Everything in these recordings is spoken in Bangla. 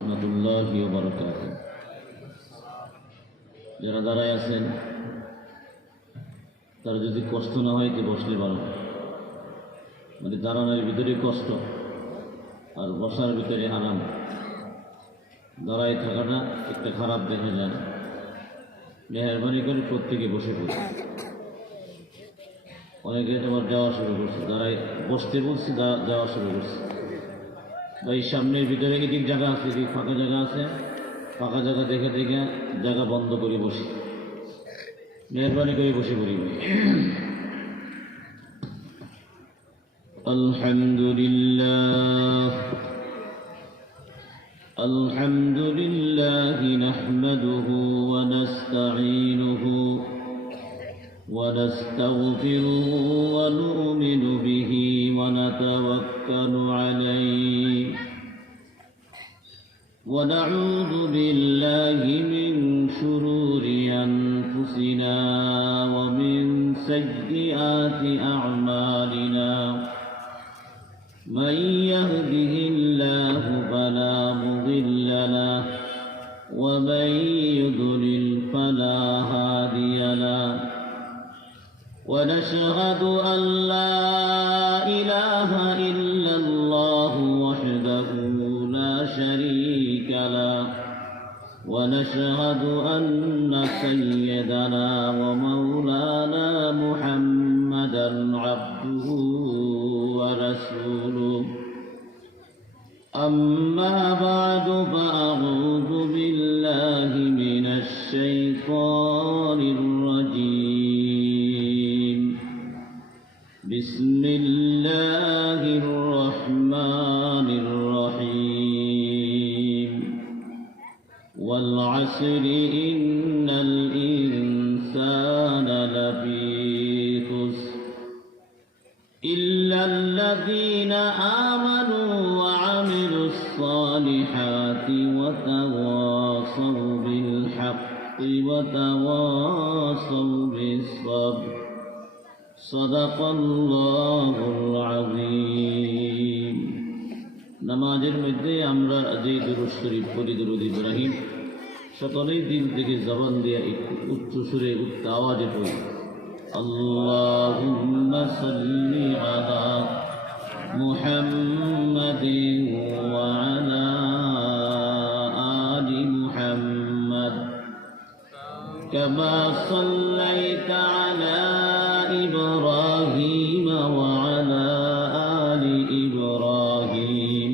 রহমতুল্লাহি ওয়া বারাকাতুহু। যারা দাঁড়ায় আছেন তারা যদি কষ্ট না হয় তো বসলে ভালো। মানে দাঁড়ানোর ভিতরে কষ্ট আর বসার ভিতরে আরাম। দাঁড়ায় থাকাটা একটা খারাপ দেখা যায়। মেহরবানি করে প্রত্যেকে বসে পড়ে। অনেকে তোমার যাওয়া শুরু করছে, দাঁড়ায় বসতে বলছি যাওয়া শুরু করছে। বা এই সামনের ভিতরে এদিক জায়গা আছে, এদিক ফাঁকা জায়গা আছে, ফাঁকা জায়গা দেখে দেখে জায়গা বন্ধ করে বসি। মেহরবানি করে বসে পড়ি। আলহামদুলিল্লাহ আলহামদুলিল্লাহি নাহমাদুহু ওয়া নাস্তাঈনুহু ওয়া নাস্তাগফিরুহু ওয়া নু'মিনু বিহি ওয়া নাতাওয়াক্কালু আলাইহি ওয়া না'উযু বিল্লাহি মিন শুরুরি আনফুসিনা ওয়া মিন সাইয়্যাতি আ'মালিনা। من يهده الله فلا مضل له ومن يضلل فلا هادي له ونشهد أن لا إله إلا الله وحده لا شريك له ونشهد أن سيدنا ومولانا محمدا عبده ورسوله. أما بعد فأعوذ بالله من الشيطان الرجيم. بسم الله الرحمن الرحيم. والعصر إن الإنسان لفي خسر إلا الذين آمنوا وعملوا الصالحات وتواصوا بالحق وتواصوا بالصبر. صدق الله العظيم. নামাজের মধ্যে আমরা যে দুরূদ শরীফ পড়ি, দুরূদ ইব্রাহিম, সকলেই দিল থেকে জবান দিয়ে একটু উচ্চ সুরে উচ্চ আওয়াজে পড়ি। আল্লাহুম্মা সাল্লি আলা মুহাম্মাদিন ওয়া আলা আলি মুহাম্মাদ কামা সাল্লাইতা আলা ইব্রাহিম ওয়া আলা আলি ইব্রাহিম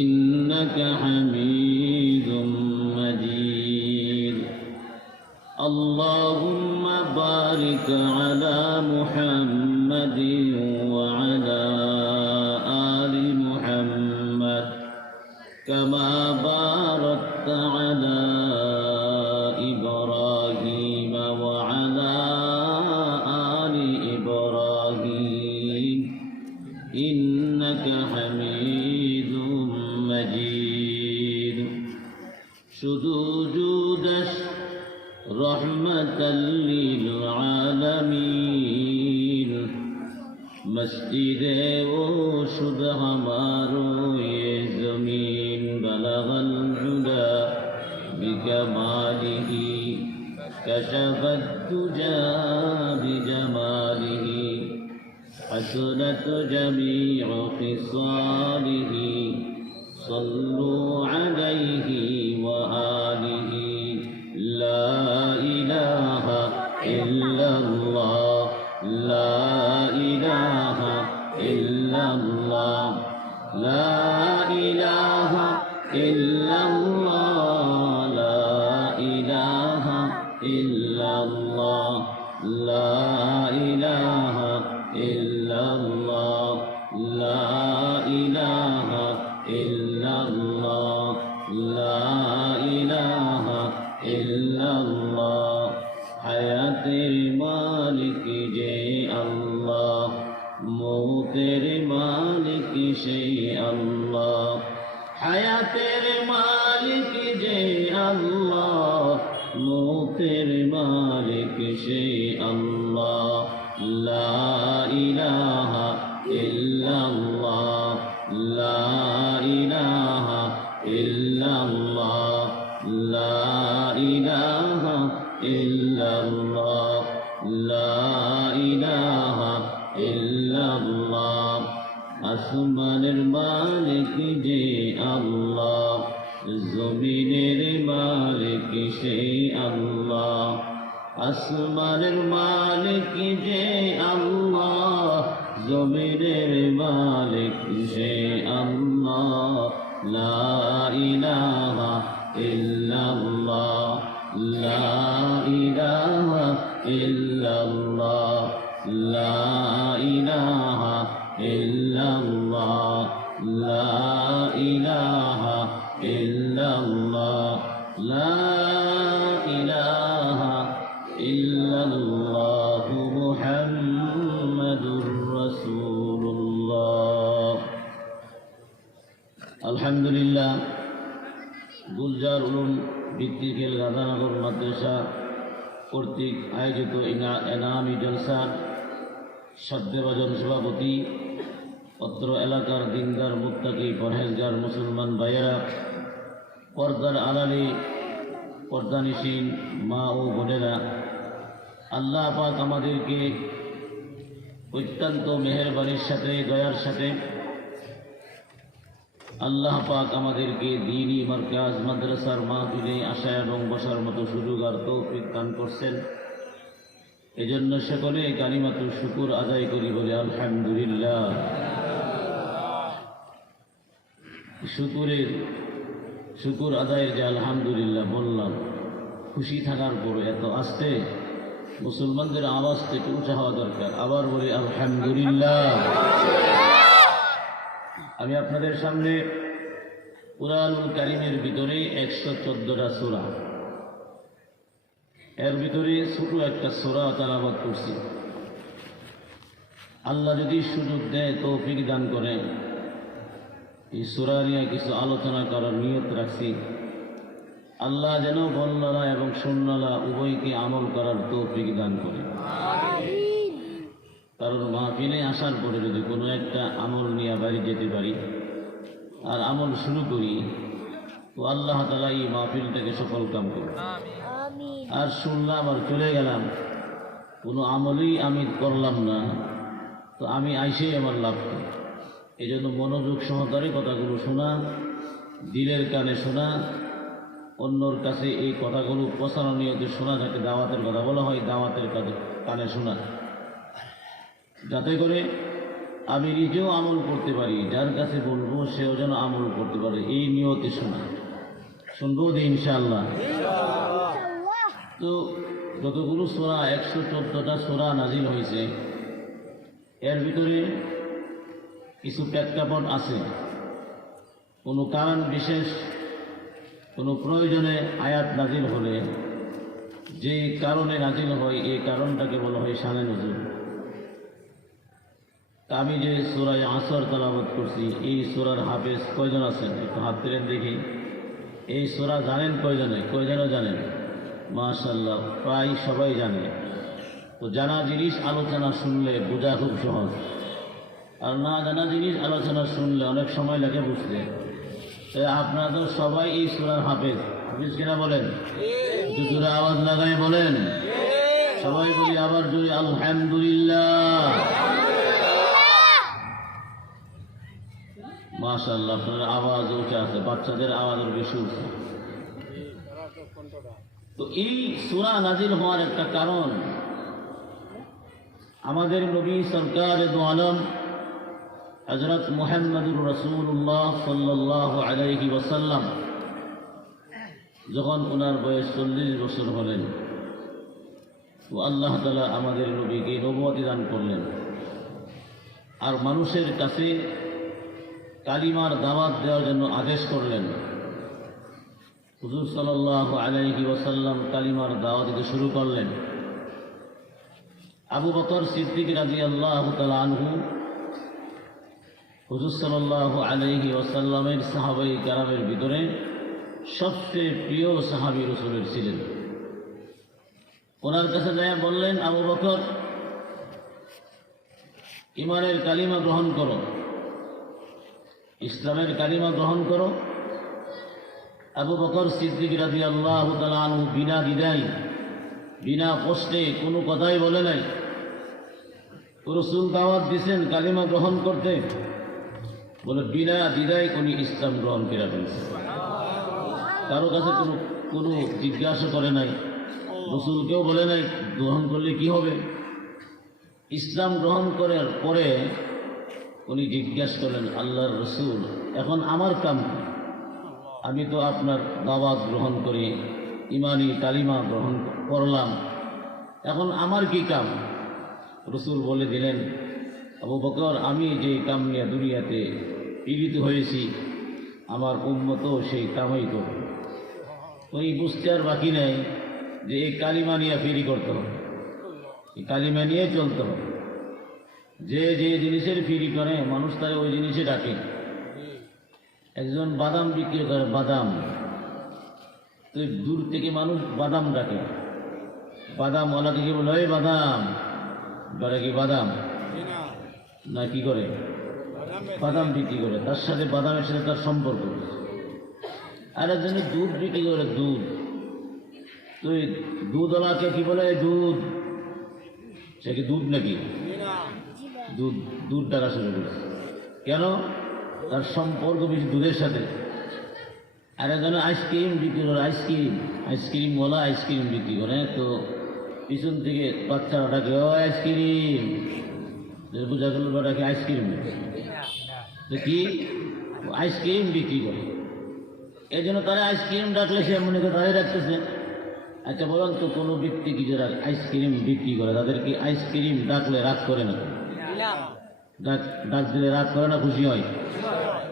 ইন্নাকা হামিদুম মাজিদ. আল্লাহুম্মা বারিক আলা মুহাম্মাদিন ওয়া আলা আলি মুহাম্মাদ কামা বারাকতা আলা ইব্রাহিম ওয়া আলা আলি ইব্রাহিম ইন্নাকা হামিদুম মাজিদ. সুজুদ রহমতাল লিল আলামিন. মসজিদে ও শুদ হমারো ये ज़मीन बलगल हुदा बिकमालिही कशफत दुजा बिजमालिही हसनत जमीउ खिसालिही सल्लु अलैहि व आलिही. ला इलाहा इल्लल्लाह ला इलाहा इल्लल्लाह ला इलाहा इल्लल्लाह ला इलाहा इल्लल्लाह ला इलाहा इल्लल्लाह ला इलाहा इल्लल्लाह ला इलाहा इल्लल्लाह. হায়াতের মালিক যে আল্লাহ, মৌতের মালিক সেই আল্লাহ. হায়াতের মালিক যে আল্লাহ, মৌতের মালিক সেই আল্লাহ. লা ইলাহা ইল্লাল্লাহ লা ইলাহা ইল্লাল্লাহ, লা ইলাহা ইল্লাল্লাহ, লা ইলাহা ইল্লাল্লাহ। আসমানের মালিক যে আল্লাহ, জমিনের মালিক সে আল্লাহ। আসমানের মালিক যে আল্লাহ, জমিনের মালিক সে আল্লাহ। লা ইলাহা ইল্লাল্লাহ, লা ইলাহা ইল্লাল্লাহ, লা ইলাহা ইল্লাল্লাহ, লা ইলাহা ইল্লাল্লাহ, লা ইলাহা ইল্লাল্লাহ, মুহাম্মাদুর রাসূলুল্লাহ। আলহামদুলিল্লাহ, গুলজার উলুম ভিত্তিকেল গাজানগর মাদ্রাসা কর্তৃক আয়োজিত এনামি জলসা সদ্যভাজন সভাপতি, অত্র এলাকার দিনদার মুত্তাকি পরহেজগার মুসলমান ভাইয়েরা, পর্দার আড়ালে পর্দানিসীন মা ও বোনেরা, আল্লাহ পাক আমাদেরকে অত্যন্ত মেহেরবানির সাথে, দয়ার সাথে আল্লাহ পাক আমাদেরকে দ্বীনি মারকাজ মাদ্রাসার মাহফিলে আসা এবং বসার মতো সুযোগ আর তৌফিক দান করছেন। এজন্য সকলে কালিমাতুর শুকুর আদায় করি, বলে আলহামদুলিল্লাহ। শুকুর আদায়ের যে আলহামদুলিল্লাহ বললাম, খুশি থাকার পরে এত আসতে মুসলমানদের আওয়াজ থেকে উঠা হওয়া দরকার। আবার বলি আলহামদুলিল্লাহ। আমি আপনাদের সামনে কুরআনুল কারীমের ভিতরে 114টা সূরা, এর ভিতরে ছোট একটা সূরা তেলাওয়াত করছি। আল্লাহ যদি সুযোগ দেয়, তৌফিক দান করে, এই সূরা নিয়ে কিছু আলোচনা করার নিয়ত রাখছি। আল্লাহ যেন বলনারা এবং শুননারা উভয়কে আমল করার তৌফিক দান করে। কারণ মাহফিলে আসার পরে যদি কোনো একটা আমল নিয়ে বাড়ি যেতে পারি আর আমল শুরু করি, তো আল্লাহ তাআলা এই মাহফিলটাকে সফল কাম করবে। আর শুনলাম আর চলে গেলাম, কোনো আমলই আমি করলাম না, তো আমি আইসেই আমার লাভ করি। এই জন্য মনোযোগ সহকারে কথাগুলো শোনা, দিলের কানে শোনা, অন্যর কাছে এই কথাগুলো প্রচারণ নিয়তে শোনা, যাতে দাওয়াতের কথা বলা হয়, দাওয়াতের কানে শোনা, যাতে করে আমি নিজেও আমল করতে পারি, যার কাছে বলবো সেও যেন আমল করতে পারে, এই নিয়তে শোনা। শুনবো যে ইনশাআল্লাহ। তো যতগুলো সূরা, 114টা সূরা নাজিল হয়েছে, এর ভিতরে কিছু প্রেক্ষাপট আছে। কোনো কারণ বিশেষ, কোনো প্রয়োজনে আয়াত নাজিল হলে যে কারণে নাজিল হয়, এই কারণটাকে বলা হয় শানে নুজুল। আমি যে সূরা আসর তেলাওয়াত করছি, এই সূরার হাফেজ কয়জন আছেন? একটু হাত তুলেন দেখি। এই সূরা জানেন কয়জনে? কয়জনও জানেন? মাশাআল্লাহ, প্রায় সবাই জানে। তো জানা জিনিস আলোচনা শুনলে বোঝা খুব সহজ, আর না জানা জিনিস আলোচনা শুনলে অনেক সময় লাগে বুঝতে। আপনারা তো সবাই এই সূরার হাফেজ, হাফেজ কিনা বলেন? জোরে আওয়াজ লাগায় বলেন। সবাই বলি আবার জোরে আলহামদুলিল্লাহ। মাশাআল্লাহ, আপনার আওয়াজ উঠে আছে, বাচ্চাদের আওয়াজের বেশি উঠছে। তো এই সূরা নাজিল হওয়ার একটা কারণ, আমাদের নবী সরকার দু আলম হযরত মুহাম্মদুর রাসূলুল্লাহ সাল্লাল্লাহু আলাইহি ওয়াসাল্লাম যখন ওনার বয়স 40 বছর হলেন, তো আল্লাহ তাআলা আমাদের নবীকে নবুয়ত দান করলেন, আর মানুষের কাছে কালিমার দাওয়াত দেওয়ার জন্য আদেশ করলেন। হুজুর সাল্লাল্লাহু আলাইহি ওয়াসাল্লাম কালিমার দাওয়াত দিতে শুরু করলেন। আবু বকর সিদ্দিক রাদিয়াল্লাহু তাআলা আনহু হুজুর সাল্লাল্লাহু আলাইহি ওয়াসাল্লামের সাহাবাই কেরামের ভিতরে সবচেয়ে প্রিয় সাহাবী রাসূলের ছিলেন। ওনার কাছে যায় বললেন, আবু বকর, ঈমানের কালিমা গ্রহণ করো, ইসলামের কালিমা গ্রহণ করো, আবু বকর সিদ্দিক রাদিয়াল্লাহু তাআলা আনহু বিনা দ্বিধায় বিনা কষ্টে কোনো কথাই বলে নাই। রাসূল দাওয়াত দিয়েছেন কালিমা গ্রহণ করতে, বলে বিনা দ্বিধায় উনি ইসলাম গ্রহণ করে ফেলছে। কারো কাছে কোনো জিজ্ঞাসা করে নাই, রাসূলকেও বলে নাই গ্রহণ করলে কি হবে। ইসলাম গ্রহণ করার পরে উনি জিজ্ঞাসা করলেন, আল্লাহর রাসূল, এখন আমার কাম কি? আমি তো আপনার দাওয়াত গ্রহণ করি, ইমানি কালিমা গ্রহণ করলাম, এখন আমার কি কাম? রাসূল বলে দিলেন, আবু বকর, আমি যে কাম নিয়ে দুনিয়াতে পীড়িত হয়েছি, আমার উম্মতও সেই কামই করবে। ওই বুঝতে আর বাকি নেই যে এই কালিমা নিয়ে ফেরি করতে হবে, এই কালিমা নিয়ে চলতে হবে। যে যে জিনিসের ফিরি করে মানুষ তারা ওই জিনিসে ডাকে। একজন বাদাম বিক্রি করে, বাদাম, তো দূর থেকে মানুষ বাদাম ডাকে, বাদামওয়ালাকে কি বলে, ওই বাদাম, বলে কি বাদাম না কি করে, বাদাম বিক্রি করে, তার সাথে বাদামের সাথে তার সম্পর্ক। আর একজনে দুধ বিক্রি করে, দুধ, তো দুধওয়ালাকে কি বলে, দুধ, সে কি দুধ নাকি, দুধ, দুধ ডাকা শুরু করেছে। কেন? তার সম্পর্ক বেশি দুধের সাথে। আর একজনে আইসক্রিম বিক্রি করে, আইসক্রিমওয়ালা আইসক্রিম বিক্রি করে, তো পিছন থেকে বাচ্চারা ডাকে, ও আইসক্রিম, বোঝা গেল ডাকে আইসক্রিম, তো কি আইসক্রিম বিক্রি করে। এই জন্য তারা আইসক্রিম ডাকলে সে মনে করে তারাই রাখতেছে। আচ্ছা বলেন তো, কোনো ব্যক্তি কি যারা আইসক্রিম বিক্রি করে তাদেরকে আইসক্রিম ডাকলে রাগ করে না? ডাক দিলে রাগ করে না, খুশি হয়?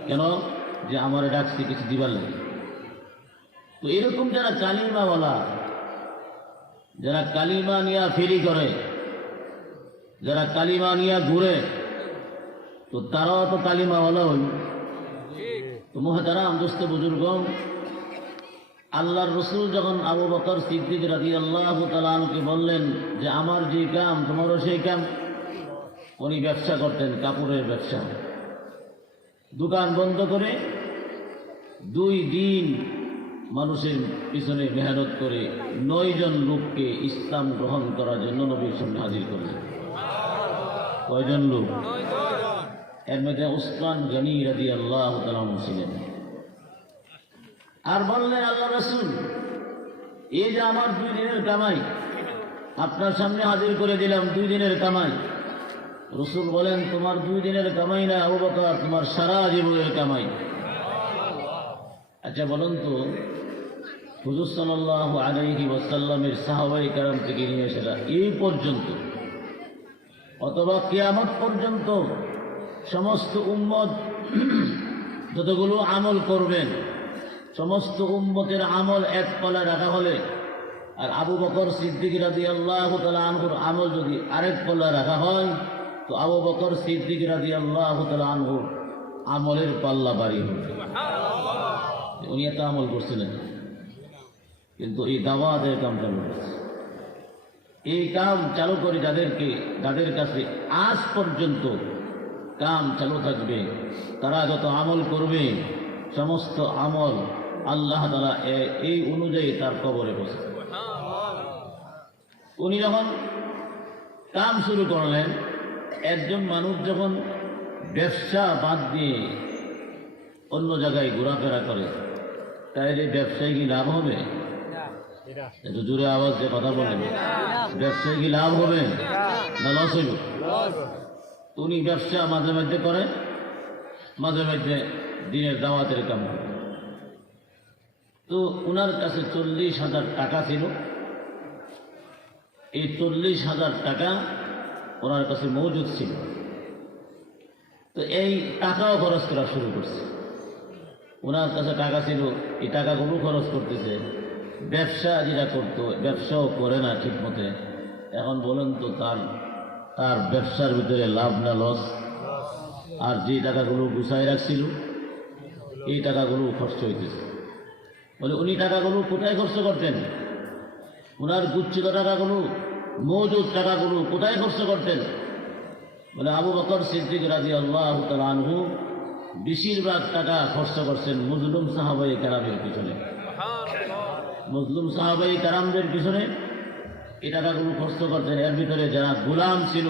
কেন? যে আমার ডাকছে কিছু দিবার লাগে। তো এরকম যারা কালিমাওয়ালা, যারা কালিমা নিয়া ফেরি করে, যারা কালিমা নিয়া ঘুরে, তো তারাও তো কালিমাওয়ালা হই। তো মুহতারাম দোস্ত বুজুর্গ, আল্লাহর রাসূল যখন আবু বকর সিদ্দিক রাদিয়াল্লাহু তাআলা আনহুকে বললেন যে আমার যে কাম তোমারও সেই কাম, উনি ব্যবসা করতেন, কাপড়ের ব্যবসা। দোকান বন্ধ করে 2 দিন মানুষের পিছনে মেহনত করে 9 জন লোককে ইসলাম গ্রহণ করার জন্য নবীর সামনে হাজির করলেন। কয়জন লোক? এর মধ্যে উসমান গনি রাদিয়াল্লাহু তাআলা আনহু ছিলেন। আর বললেন, আল্লাহ রাসূল, এই যে আমার 2 দিনের কামাই আপনার সামনে হাজির করে দিলাম, 2 দিনের কামাই। রাসূল বলেন, তোমার 2 দিনের কামাই না আবু বকর, তোমার সারা জীবনের কামাই। আচ্ছা বলুন তো, হুজুর সাল্লাল্লাহু আলাইহি ওয়াসাল্লামের সাহাবায়ে কেরাম থেকে নিয়ে সেটা এই পর্যন্ত অথবা কিয়ামত পর্যন্ত সমস্ত উম্মত যতগুলো আমল করবেন, সমস্ত উম্মতের আমল এক পাল্লায় রাখা হলে, আর আবু বকর সিদ্দিক রাদিয়াল্লাহু তাআলা আনহুর আমল যদি আরেক পাল্লায় রাখা হয়, তো আবু বকর সিদ্দিক রাদিয়াল্লাহু তাআলা আনহুর আমলের পাল্লা বাড়ি হবে। উনি এত আমল করছিলেন, কিন্তু এই দাওয়াতের কাম চালু করছে। এই কাম চালু করে যাদের কাছে আজ পর্যন্ত কাম চালু থাকবে, তারা যত আমল করবে সমস্ত আমল আল্লাহ তাআলা এই অনুযায়ী তার কবরে বসে। উনি যখন কাম শুরু করলেন, একজন মানুষ যখন ব্যবসা বাদ দিয়ে অন্য জায়গায় ঘোরাফেরা করে, তাইলে ব্যবসায় কি লাভ হবে? একটু জোরে আওয়াজ দিয়ে কথা বলেন। ব্যবসায় কি লাভ হবে না লস হইব? উনি ব্যবসা মাঝে মাঝে করেন, মাঝে মাঝে দিনের দাওয়াতের কাম করেন। তো ওনার কাছে 40,000 টাকা ছিল। এই 40,000 টাকা ওনার কাছে মজুদ ছিল। তো এই টাকাও খরচ করা শুরু করছে। ওনার কাছে টাকা ছিল, এই টাকাগুলো খরচ করতেছে। ব্যবসা যেটা করতো, ব্যবসাও করে না ঠিক মতে। এখন বলেন তো, তার ব্যবসার ভিতরে লাভ না লস? আর যে টাকাগুলো গুছাই রাখছিল, এই টাকাগুলো খরচ হইতেছে। বলে উনি টাকাগুলো কোথায় খরচ করতেন? ওনার গুচ্ছিত টাকাগুলো, মজুদ টাকাগুলো কোথায় খরচ করতেন? বলে আবু বকর সিদ্দিক রাদিয়াল্লাহু তাআলা আনহু বেশিরভাগ টাকা খরচ করছেন মজলুম সাহাবায়ে কেরামের পিছনে। মজলুম সাহাবায়ে কেরামদের পিছনে এই টাকাগুলো খরচ করতেন। এর ভিতরে যারা গোলাম ছিল,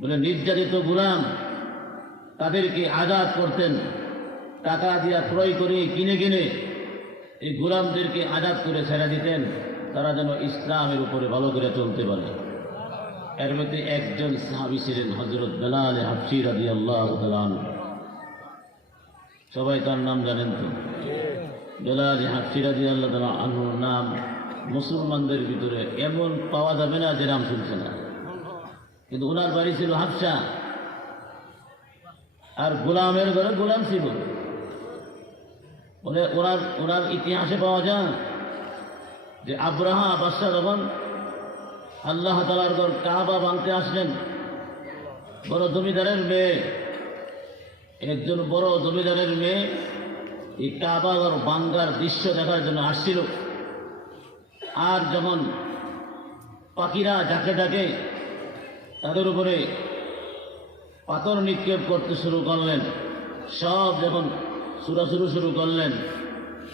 বলে নির্যাতিত গোলাম, তাদেরকে আজাদ করতেন। টাকা দিয়া ক্রয় করে কিনে কিনে এই গোলামদেরকে আজাদ করে ছেড়ে দিতেন, তারা যেন ইসলামের উপরে ভালো করে চলতে পারে। এর মধ্যে একজন সাহাবী ছিলেন হযরত বেলাল হাবশী রাদিয়াল্লাহু তাআলা আনহু। সবাই তার নাম জানেন তো? বেলাল হাবশী রাদিয়াল্লাহু তাআলা আনহুর নাম মুসলমানদের ভিতরে এমন পাওয়া যাবে না যে নাম শুনছে না। কিন্তু ওনার বাড়ি ছিল হাবশা, আর গোলামের ঘরে গোলাম ছিল। বলে ওনার ইতিহাসে পাওয়া যায় যে আব্রাহা বাদশাহ যখন আল্লাহ তাআলার ঘর কাবা ভাঙতে আসলেন, বড় জমিদারের মেয়ে, একজন বড় জমিদারের মেয়ে এই কাবা ঘর ভাঙ্গার দৃশ্য দেখার জন্য আসছিল। আর যখন পাখিরা ডাকে ডাকে তাদের উপরে পাথর নিক্ষেপ করতে শুরু করলেন, সব যখন ছুটাছুটি শুরু করলেন,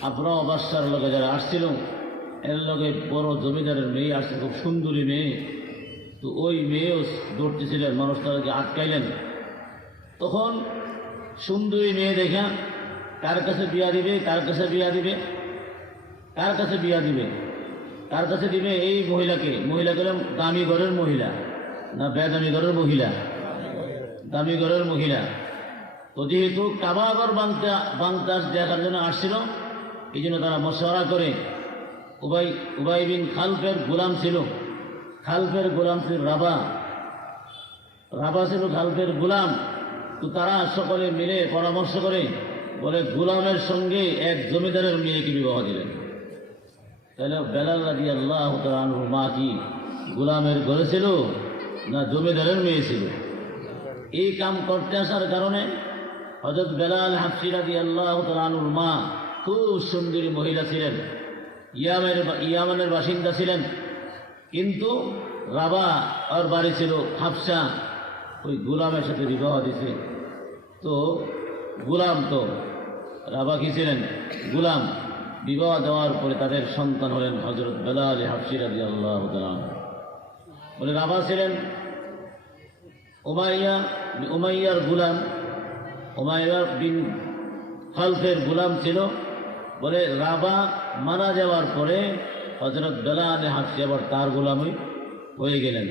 আব্রাহা বাদশার লোকে যারা আসছিল এর লগে বড় জমিদারের মেয়ে আসছে, খুব সুন্দরী মেয়ে। তো ওই মেয়েও দৌড়তেছিলেন, মানুষ তাদেরকে আটকাইলেন। তখন সুন্দরী মেয়ে দেখা কার কাছে বিয়া দিবে, কার কাছে বিয়া দিবে, কার কাছে বিয়া দিবে, কার কাছে দিবে? এই মহিলাকে। মহিলা গেলাম দামি ঘরের মহিলা না বেদামি ঘরের মহিলা? দামি ঘরের মহিলা। তো যেহেতু কাবা ঘর ভাঙতে দেখার জন্য আসছিল, এই জন্য তারা মশওয়ারা করে উবাই বিন খালফের গোলাম ছিল। খালফের গোলাম ছিল রাবা ছিল খালফের গোলাম। তো তারা সকলে মিলে পরামর্শ করে বলে গোলামের সঙ্গে এক জমিদারের মেয়েকে বিবাহ দিলেন। তাহলে বেলাল রাদিয়াল্লাহু তাআলা আনহুর মা কি গোলামের ঘরে ছিল না জমিদারের মেয়ে ছিল? এই কাম করতে আসার কারণে হযরত বেলাল হাবশী রাদিয়াল্লাহু তাআলা আনহুর মা খুব সুন্দরী মহিলা ছিলেন, ইয়ামানের বাসিন্দা ছিলেন। কিন্তু রাবা আর বাড়ি ছিল হাবশা, ওই গোলামের সাথে বিবাহ দিছে। তো গোলাম তো রাবা কি ছিলেন? গোলাম। বিবাহ দেওয়ার পরে তাদের সন্তান হলেন হযরত বেলাল হাবশী রাদিয়াল্লাহু তাআলা আনহু। বলে রাবা ছিলেন উমাইয়ার গোলাম, উমাইয়া বিন খালফের গোলাম ছিল। বলে রাবা মারা যাওয়ার পরে হযরত বেলাল হাবশী আবার তার গোলামই হয়ে গেলেন।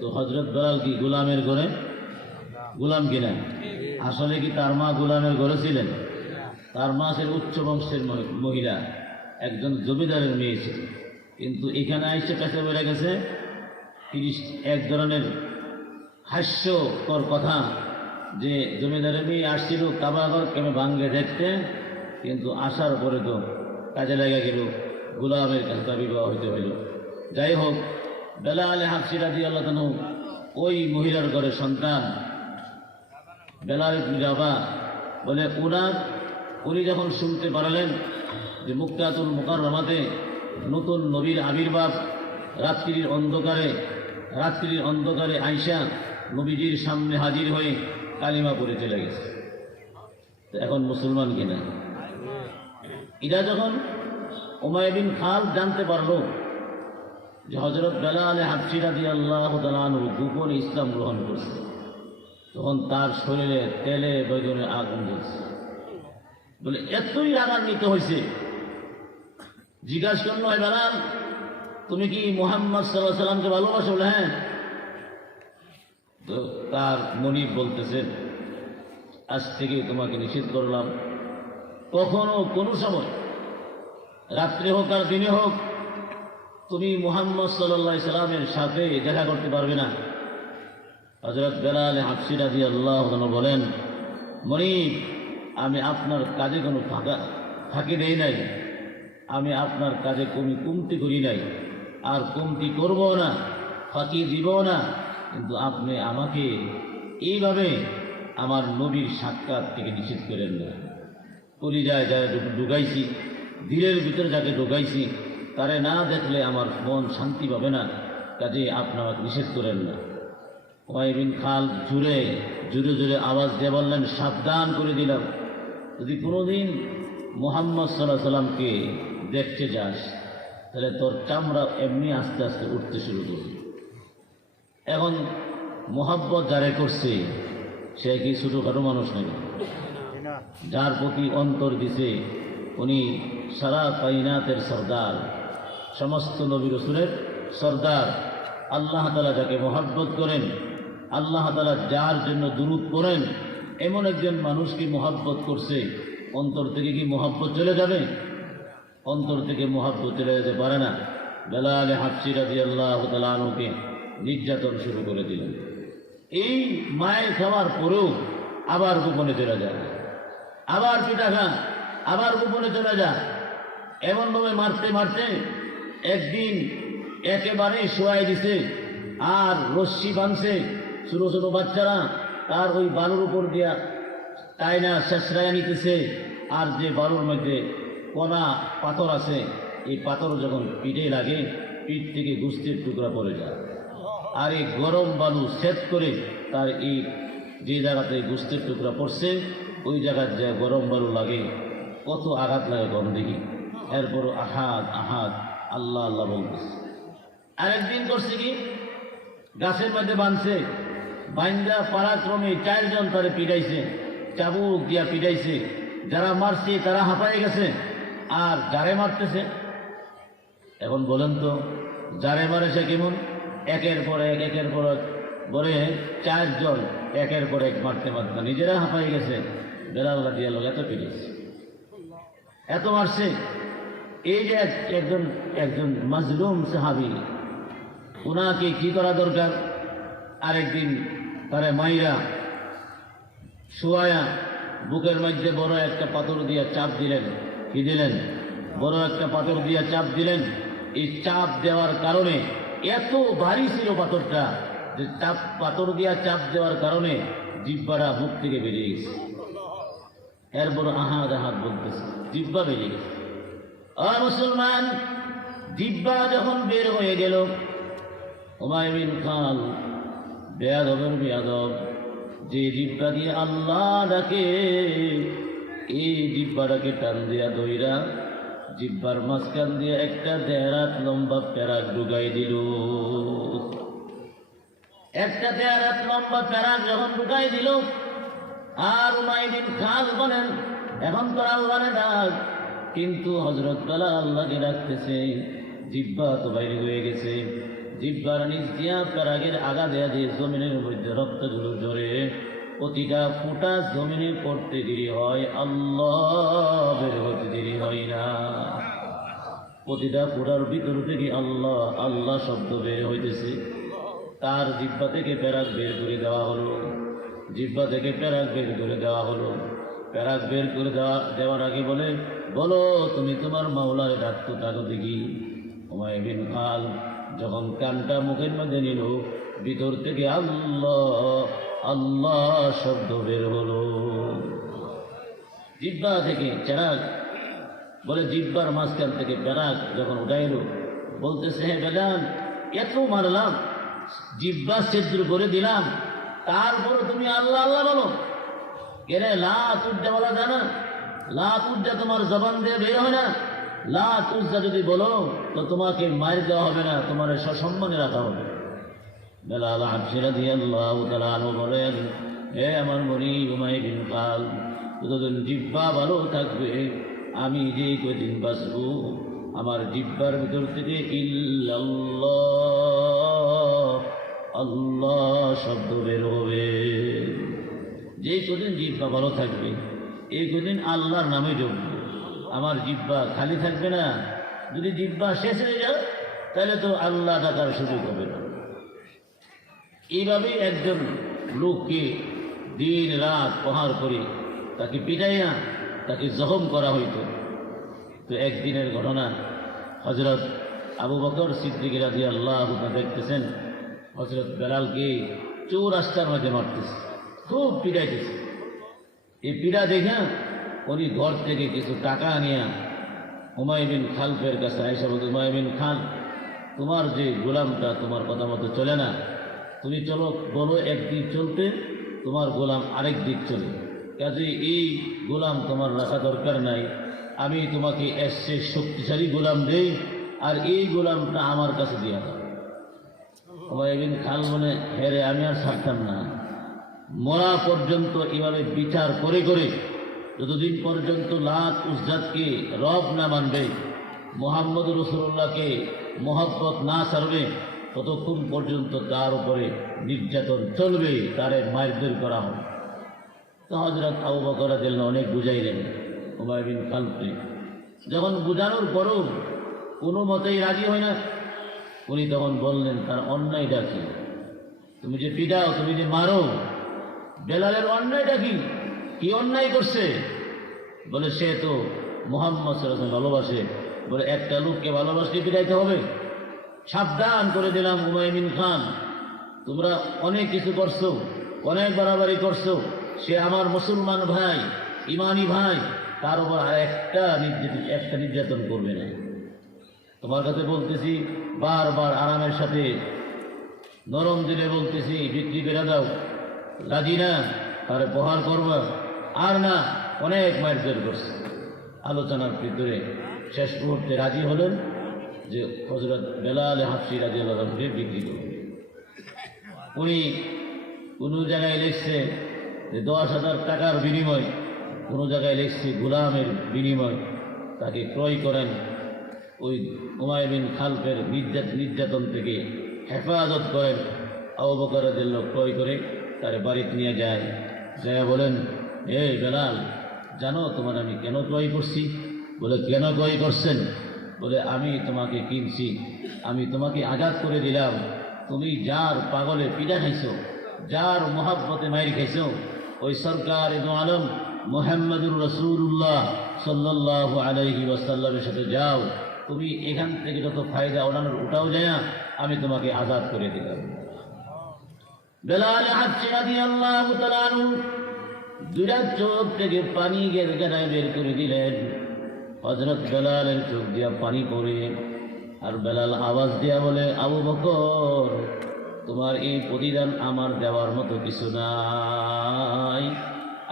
তো হযরত বেলাল কি গোলামের ঘরে গোলাম কিনা? আসলে কি তার মা গোলামের ঘরে ছিলেন? তার মা ছিল উচ্চ বংশের মহিলা, একজন জমিদারের মেয়ে ছিল। কিন্তু এখানে এসে কাছে বেড়ে গেছে এক ধরনের হাস্যকর কথা যে জমিদারের মেয়ে আসছিল কাবা ঘর কেমন ভাঙ্গে দেখতে, কিন্তু আসার পরে তো কাজে লাগা গেল, গোলামের কাছে বিবাহ হইতে হইল। যাই হোক, বেলাল হাবশী রাদিয়াল্লাহু তাআলা ওই মহিলার ঘরে সন্তান বেলাল ইবনে রাবা। বলে উনি যখন শুনতে পারলেন যে মুক্কাতুল মুকাররমাতে নতুন নবীর আবির্ভাব, রাত্রির অন্ধকারে আয়েশা নবীজির সামনে হাজির হয়ে কালিমা পড়ে চলে গেছে। তো এখন মুসলমান কিনা? এরা যখন উমাইয়া বিন খালফ জানতে পারল যে হযরত বেলাল হাবশী রাদিয়াল্লাহু তাআলা আনহু গোপনে ইসলাম গ্রহণ করছে, তখন তার শরীরে তেলে বেগুনে আগুন জ্বলছে। বলে এতই রাগান্বিত হয়েছে, জিজ্ঞাসা করল, হয় বেলাল, তুমি কি মুহাম্মদ সাল্লাল্লাহু আলাইহি সাল্লামকে ভালোবাসো? বলে হ্যাঁ। তো তার মনিব বলতেছেন, আজ থেকে তোমাকে নিষেধ করলাম, কখনো কোনো সময় রাত্রে হোক আর দিনে হোক তুমি মুহাম্মদ সাল্লাল্লাহু আলাইহি সাল্লামের সাথে দেখা করতে পারবে না। হযরত বেলাল হাবশী রাদিয়াল্লাহু তাআলা বলেন, মনিব, আমি আপনার কাজে কোনো ফাঁকি দেই নাই, আমি আপনার কাজে কমতি করি নাই, আর কমতি করব না, ফাঁকি দিব না। কিন্তু আপনি আমাকে এইভাবে আমার নবীর সাক্ষাৎ থেকে নিষেধ করেন না। কলিজায় যারা ঢুকাইছি, দিলের ভিতরে যাকে ঢুকাইছি, তারে না দেখলে আমার মন শান্তি পাবে না, কাজে আপনারা নিষেধ করেন না। উমাইয়া বিন খালদ জুড়ে জুড়ে জুড়ে আওয়াজ দিয়ে বললেন, সাবধান করে দিলাম, যদি কোনোদিন মুহাম্মদ সাল্লাল্লাহু আলাইহি সাল্লামকে দেখতে যাস তাহলে তোর চামড়া এমনি আস্তে আস্তে উঠতে শুরু করবে। এখন মোহাব্বত যারে করছে সে কি ছোটোখাটো মানুষ নাকি? যার প্রতি অন্তর দিছে উনি সারা কায়নাতের সর্দার, সমস্ত নবী রাসূলের সর্দার। আল্লাহ তাআলা যাকে মোহাব্বত করেন, আল্লাহ তাআলা যার জন্য দুরূদ পড়েন, এমন একজন মানুষকে মোহাব্বত করছে, অন্তর থেকে কি মোহাব্বত চলে যাবে? অন্তর থেকে মোহাব্বত চলে যেতে পারে না। বেলাল হাবশী রাদিয়াল্লাহু তাআলা আনহুকে নির্যাতন শুরু করে দিলেন। এই মায়ের খাওয়ার পরেও আবার গোপনে চলে যায়, আবার পিঠা খান, আবার গোপনে চলে যায়। এমনভাবে মারতে মারতে একদিন একেবারে শোয়াই দিছে, আর রশ্মি বাঁধছে। ছোটো ছোটো বাচ্চারা তার ওই বালুর উপর দিয়া টাইনা শেষরায় নিতেছে, আর যে বালুর মধ্যে কণা পাথর আছে, এই পাথর যখন পিঠে লাগে পিঠ থেকে গোস্তের টুকরা পড়ে যায়। আর এই গরম বালু সেট করে তার এই যে জায়গাতে গোস্তের টুকরা পড়ছে ওই জায়গায় যে গরম বালু লাগে, কত আঘাত লাগে কম দেখি। এরপর আহাদ আহাদ আল্লাহ আল্লাহ বলতেছে। আরেকদিন করছে কি, গাছের মধ্যে বাঁধছে, বাইন্দা পারাক্রমে 4 জন তারে পিটাইছে, চাবুক দিয়া পিটাইছে। যারা মারছে তারা হাঁপায়ে গেছে, আর যারে মারতেছে, এখন বলেন তো যারে মারে সে কেমন? একের পর এক একের পর এক বলে 4 জন একের পর এক মারতে মারতে নিজেরা হাঁপায়ে গেছে। বেলাল রাদিয়াল্লাহু এত পিটেছে, এত মারছে। এই যে একজন মাজলুম সাহাবী, ওনাকে কি করা দরকার? আরেকদিন তারে মাইরা শোয়ায়া বুকের মধ্যে বড় একটা পাথর দিয়া চাপ দিলেন। কি দিলেন? বড় একটা পাথর দিয়া চাপ দিলেন। এই চাপ দেওয়ার কারণে এত ভারী ছিল পাথরটা যে পাথর দিয়া চাপ দেওয়ার কারণে জিহ্বাটা মুখ থেকে বেরিয়ে গেছে। এরপর আহাদ আহাদ বলতেছে, জিহ্বা বেরিয়ে গেছে। মুসলমান, জিহ্বা যখন বের হয়ে গেল, উমাইয়া বিন খালদ বেয়াদবের বেয়াদব, যে জিহ্বা দিয়ে আল্লাহ ডাকে, এই জিহ্বাটাকে টান দিয়া দইরা জিহ্বার মাঝখান দিয়ে একটা 1.5 হাত লম্বা প্যারাক ঢুকাই দিল। একটা 1.5 হাত লম্বা প্যারাক যখন ঢুকাই দিল, আর উমাইয়া বিন খালদ বলেন, এখন তো আল্লাহরে ডাক, কিন্তু হযরত বেলাল আল্লাহকে ডাকতেছে, জিহ্বা তো বাইরে হয়ে গেছে। জিহ্বার নিচ দিয়া প্যারাগের আগা দেয়া যে জমিনের মধ্যে রক্তগুলো ঝরে, প্রতিটা ফুটা জমিনে পড়তে দেরি হয়, আল্লাহ বের হতে দেরি হয় না। প্রতিটা ফুটার ভিতর থেকে আল্লাহ আল্লাহ শব্দ বের হইতেছে। তার জিহ্বা থেকে প্যারাক বের করে দেওয়া হলো, জিহ্বা থেকে প্যারাক বের করে দেওয়া হলো। প্যারাক বের করে দেওয়ার আগে বলে, বলো তুমি তোমার মাওলারে ডাকতো থাকো দেখি। উমাইয়া বিন খালদ যখন কানটা মুখের মধ্যে নিল, ভিতর থেকে আল্লাহ আল্লাহ শব্দ বের হলো। জিহ্বা থেকে চেরাগ বলে, জিহ্বার মাঝখান থেকে প্যারাক যখন উঠাইল, বলতেছে, হে বেলাল, এত মারলাম, জিহ্বা ছিদ্র করে দিলাম, তারপরে তুমি আল্লাহ আল্লাহ বলো? কেরে লা তুজ্জা বলা যায় না? লা তুজ্জা তোমার জবান দিয়ে বের হয় না। লা তুজ্জা যদি বলো তো তোমাকে মার দেওয়া হবে না, তোমার সসম্মানে রাখা হবে। বেলাল হাবশী রাদিয়াল্লাহু তাআলা আনহু বলেন, হে আমার মুরিদ উমাইয়া বিন খালদ, যতদিন জিহ্বা ভালো থাকবে, আমি যে কদিন বাঁচব, আমার জিহ্বার ভিতর থেকে ইল্লাল্লাহ আল্লাহ শব্দ বের হবে। যে কদিন জিহ্বা ভালো থাকবে, এই কদিন আল্লাহর নামে জপবে, আমার জিহ্বা খালি থাকবে না। যদি জিহ্বা শেষ হয়ে যায় তাহলে তো আল্লাহ ডাকার সুযোগ হবে না। এইভাবেই একজন লোককে দিন রাত প্রহার করে তাকে পিটাইয়া তাকে জখম করা হইত। তো একদিনের ঘটনা, হযরত আবু বকর সিদ্দিক রাদিয়াল্লাহু আনহু দেখতেছেন হযরত বেলালকে চোর রাস্তার মধ্যে মারতেছে, খুব পিটাইতেছে। এই পীড়া দেখা উনি ঘর থেকে কিছু টাকা আনিয়া উমাইয়া বিন খালদের কাছে আয়েশা বলতে, উমাইয়া বিন খাল, তোমার যে গোলামটা তোমার কথা মতো চলে না, তুমি চলো, বলো একদিক চলতে, তোমার গোলাম আরেক দিক চলে। কাজে এই গোলাম তোমার রাখা দরকার নাই, আমি তোমাকে এসে শক্তিশালী গোলাম দেই, আর এই গোলামটা আমার কাছে দিয়া দাও। উমাইয়া বিন খাল বলে, হেরে আমি আর ছাড়তাম না, মরা পর্যন্ত এভাবে বিচার করে করে যতদিন পর্যন্ত লাত উজ্জাতকে রব না মানবে, মুহাম্মদ রাসূলুল্লাহকে মহব্বত না ছাড়বে, ততক্ষণ পর্যন্ত তার উপরে নির্যাতন চলবে, তারে মারধর করা হবে। তো হযরত আবু বকর রাদিয়াল্লাহু অনেক বুঝাইলেন উমাইয়া বিন খালকে। যখন বুঝানোর পরও কোনো মতেই রাজি হয় না, উনি তখন বললেন, তার অন্যায়টা কি? তুমি যে পিটাও, তুমি যে মারো, বেলালের অন্যায়টা কি? কি অন্যায় করছে? বলে, সে তো মুহাম্মদ সাল্লাল্লাহু আলাইহি ওয়াসাল্লাম ভালোবাসে। বলে, একটা লোককে ভালোবাসলে পিটাইতে হবে? সাবধান করে দিলাম উমাইয়া বিন খান, তোমরা অনেক কিছু করছো, অনেক বাড়াবাড়ি করছো, সে আমার মুসলমান ভাই, ইমানি ভাই, তার উপর আর একটা নির্যাতন করবে না। তোমার কাছে বলতেছি বারবার আরামের সাথে নরম দিলে বলতেছি, বিক্রি করে দাও, রাজি না, তারে প্রহার করবা, আর না, অনেক মারধর করছে। আলোচনার ভিতরে শেষ মুহূর্তে রাজি হলেন যে হযরত বেলাল হাবশী রাদিয়াল্লাহু আনহু বিক্রি করবে। উনি কোনো জায়গায় লিখছে যে 10,000 টাকার বিনিময়, কোনো জায়গায় লিখছে গোলামের বিনিময়, তাকে ক্রয় করেন। ওই উমাইয়া বিন খালফের নির্যাতন থেকে হেফাজত করেন। আবু বকর রাদিয়াল্লাহু ক্রয় করে তার বাড়িতে নিয়ে যায়। যায় বলেন, এই বেলাল, জানো তোমার আমি কেন ক্রয় করছি? বলে, কেন ক্রয় করছেন? বলে, আমি তোমাকে কিনছি, আমি তোমাকে আজাদ করে দিলাম। তুমি যার পাগলে পিঠা খাইছো, যার মোহাব্বতে মাইর খাইছো, ওই সরকার দু আলম মুহাম্মদুর রাসূলুল্লাহ সাল্লাল্লাহু আলাইহি ওয়াসাল্লামের সাথে যাও, তুমি এখান থেকে যত ফায়দা ওটাও যায়, আমি তোমাকে আজাদ করে দিলাম। বেলাল হাবশী রাদিয়াল্লাহু তাআলা আনহু দুইটা চোখ থেকে পানি গেরগানায় বের করে দিলেন। হযরত বেলালের চোখ দিয়া পানি পড়ে, আর বেলাল আওয়াজ দিয়া বলে, আবু বকর, তোমার এই প্রতিদান আমার দেওয়ার মতো কিছু নাই।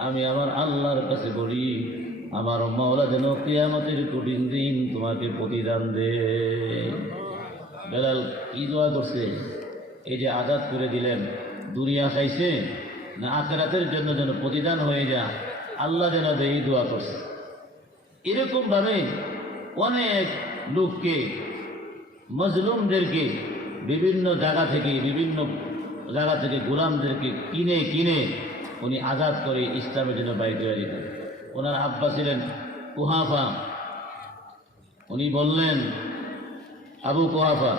আমি আমার আল্লাহর কাছে বলি, আমার মাওলা যেন কিয়ামতের কঠিন দিন তোমাকে প্রতিদান দে। বেলাল কি দোয়া করছে? এই যে আজাদ করে দিলেন, দুনিয়া খাইছে না আখিরাতের জন্য যেন প্রতিদান হয়ে যায়, আল্লাহ যেন দেয়, এই দোয়া করছে। এরকম ভাবে অনেক লোককে, মজলুমদেরকে বিভিন্ন জায়গা থেকে গোলামদেরকে কিনে কিনে উনি আজাদ করে ইসলামের জন্য বাইর করে দিতেন। ওনার আব্বা ছিলেন কুহাফা। উনি বললেন, আবু কুহাফা,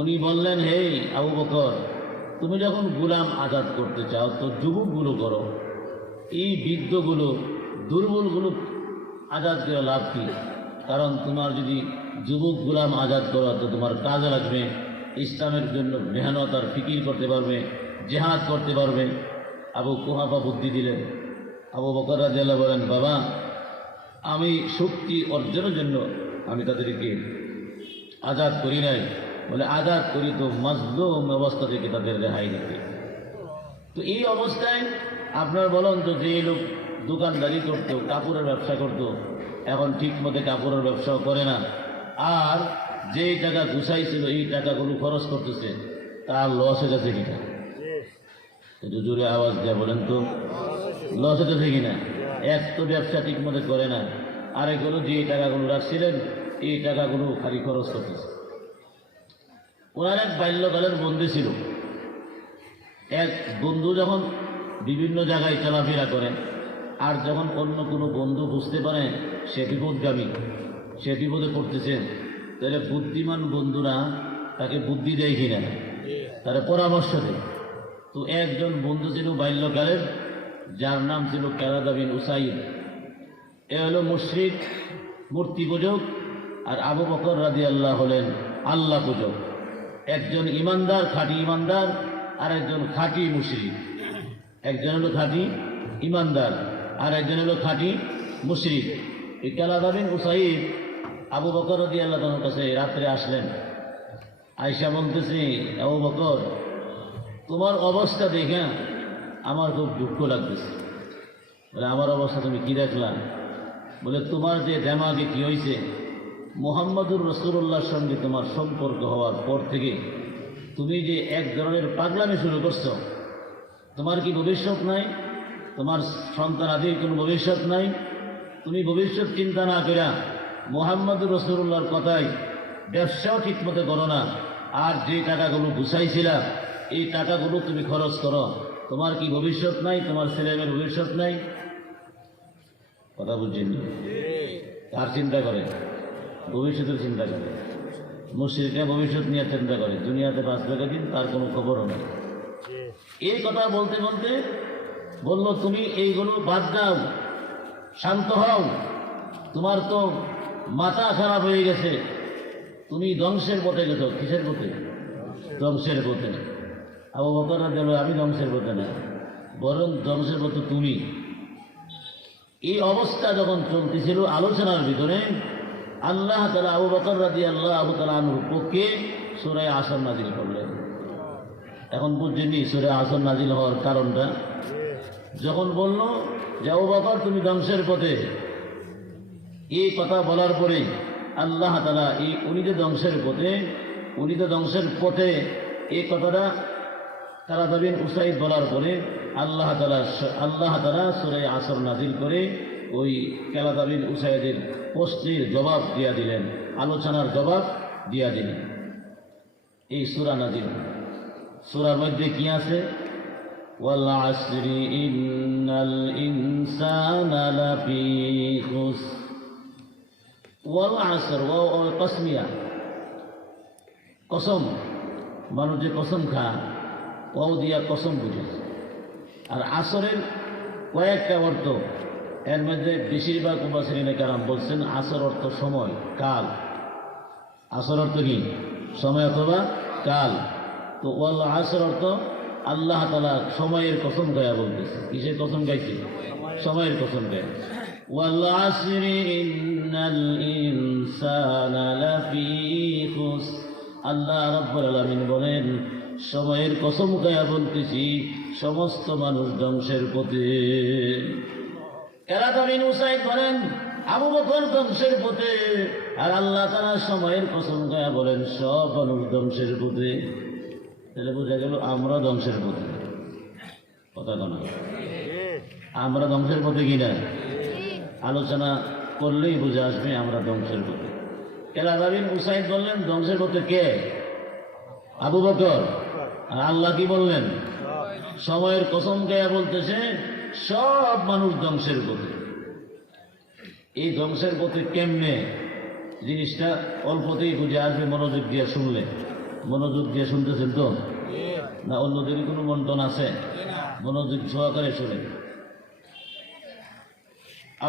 উনি বললেন, হে আবু বকর, তুমি যখন গোলাম আজাদ করতে চাও তো যুবকগুলো করো, এই বৃদ্ধগুলো, দুর্বলগুলো আজাদ করে লাভ কি? কারণ তোমার যদি যুবক গোলাম আজাদ করো তো তোমার কাজে লাগবে, ইসলামের জন্য মেহনত আর ফিকির করতে পারবে, জেহাদ করতে পারবে। আবু কুহাফা বুদ্ধি দিলেন। আবু বকর রাদিয়াল্লাহু বলেন, বাবা, আমি শক্তি অর্জনের জন্য আমি তাদেরকে আজাদ করি নাই। বলে, আজাদ করি তো মাজলুম অবস্থা থেকে তাদের রেহাই দিতে। তো এই অবস্থায় আপনার বলেন তো, যে লোক দোকানদারি করতো, কাপড়ের ব্যবসা করতো, এখন ঠিক মতো কাপড়ের ব্যবসাও করে না, আর যেই টাকা গুছাইছিল এই টাকাগুলো খরচ করতেছে, তার লস হয়ে যাচ্ছে কিনা? একটু জোরে আওয়াজ দেয়া বলেন তো, লস হতেছে কিনা? এক তো ব্যবসা ঠিক মতো করে না, আরেকগুলো যে টাকাগুলো রাখছিলেন এই টাকাগুলো খালি খরচ করতেছে। ওনার এক বাল্যকালের বন্ধু ছিল। এক বন্ধু যখন বিভিন্ন জায়গায় চলাফেরা করে, আর যখন অন্য কোনো বন্ধু বুঝতে পারে সে বিপদগামী, সে বিপদে পড়তেছে, তাহলে বুদ্ধিমান বন্ধুরা তাকে বুদ্ধি দেয় কিনা, তারা পরামর্শ দেয়। তো একজন বন্ধু ছিল বাল্যকালের, যার নাম ছিল কালাদা বিন উসাইদ। এ হলো মুশরিক, মূর্তি পূজক, আর আবু বকর রাদিয়াল্লাহু হলেন আল্লাহ পূজক। একজন ইমানদার, খাঁটি ইমানদার, আর একজন খাঁটি মুশরিক। একজন হলো খাঁটি ইমানদার, আর একজন হলো খাঁটি মুশরিক। এই কালাদা বিন উসাইদ আবু বকর রাদিয়াল্লাহু তাআলার কাছে রাত্রে আসলেন। আয়েশা বলতেছে, আবু বকর, তোমার অবস্থা দেখে আমার খুব দুঃখ লাগতেছে। বলে আমার অবস্থা তুমি কি দেখলা? বলে তোমার যে দেমাগে কি হয়েছে, মুহাম্মদুর রাসূলুল্লাহর সঙ্গে তোমার সম্পর্ক হওয়ার পর থেকে তুমি যে এক ধরনের পাগলামি শুরু করছো। তোমার কি ভবিষ্যৎ নাই? তোমার সন্তানাদির কোনো ভবিষ্যৎ নাই? তুমি ভবিষ্যৎ চিন্তা না করা মুহাম্মদুর রাসূলুল্লাহর কথাই ব্যবসাও ঠিকমতো করো না, আর যে টাকাগুলো গুছাইছিলা এই টাকাগুলো তুমি খরচ করো। তোমার কি ভবিষ্যৎ নাই? তোমার ছেলেমেয়ের ভবিষ্যৎ নাই? কথা বুঝছেন? কার চিন্তা করে? ভবিষ্যতের চিন্তা করে। মুশরিকরা ভবিষ্যৎ নিয়ে চিন্তা করে, দুনিয়াতে বাঁচবে কদিন তার কোনো খবরও নেই। এই কথা বলতে বলতে বলল, তুমি এইগুলো বাদ দাও, শান্ত হও, তোমার তো মাথা খারাপ হয়ে গেছে, তুমি ধ্বংসের পথে গেছো। কিসের পথে? ধ্বংসের পথে। আবু বকর রাদিয়াল্লাহু আনহু, আমি ধ্বংসের পথে না, বরং ধ্বংসের পথে তুমি। এই অবস্থা যখন চলতেছিল আলোচনার ভিতরে, আল্লাহ তাআলা আবু বকর রাদিয়াল্লাহু তাআলা আনহুর পক্ষে সূরা আসর নাজিল করলেন। এখন বুঝছেন সূরা আসর নাজিল হওয়ার কারণটা? যখন বলল যে আবু বকর তুমি ধ্বংসের পথে, এই কথা বলার পরে আল্লাহ তাআলা উনি যে ধ্বংসের পথে এই কথাটা কালাদা বিন উসাইদ বলার পরে আল্লাহ তাআলা সূরা আসর নাজিল করে ওই কালাদা বিন উসাইদের প্রশ্নের জবাব দিয়া দিলেন, আলোচনার জবাব দিয়া দিলেন। এই সূরা নাজিল। সূরার মধ্যে কি আছে? ওয়াল আসরি ইন্নাল ইনসানা লাফি খুস। ওয়াল আসর ওয়া কসমিয়া, কসম, মানুষ যে কসম খায় ওয়াও দিয়া কসম বুঝে। আর আসরের কয়েকটা অর্থ, এর মধ্যে বেশিরভাগ মুফাসসিরিনে কেরাম বলছেন আসর অর্থ সময়, কাল। আসর অর্থ কি? সময় অথবা কাল। তো ওয়াল আসর অর্থ আল্লাহ তাআলা সময়ের কসম গায়া বলতেছে। কিসের কসম গাইছে? সময়ের কসম গায়। ওয়াল আসরি ইন্নাল ইনসানা লাফি খুস। আল্লাহ রাব্বুল আলামিন বলেন, সময়ের কসম গায়া বলতেছি, সমস্ত মানুষ ধ্বংসের পথে। কালাদা বিন উসাইদ বলেন আবু বকর ধ্বংসের পথে, আর আল্লাহ তাআলা সময়ের কসম গায়া বলেন সব মানুষ ধ্বংসের পথে। তাহলে বোঝা গেল আমরা ধ্বংসের পথে। কথা না? আমরা ধ্বংসের পথে কিনা? আলোচনা করলেই বুঝে আসবে আমরা ধ্বংসের পথে। কালাদা বিন উসাইদ বললেন ধ্বংসের পথে কে? আবু বকর। আর আল্লাহ কি বললেন? সময়ের কসম গায়া বলতেছে সব মানুষ ধ্বংসের পথে। এই ধ্বংসের পথে কেমনে, জিনিসটা অল্পতেই বুঝে আসবে মনোযোগ দিয়ে শুনলে। মনোযোগ দিয়ে শুনতেছেন তো? না অন্যদের কোনো মন্টন আছে? মনোযোগ সহকারে শুনে।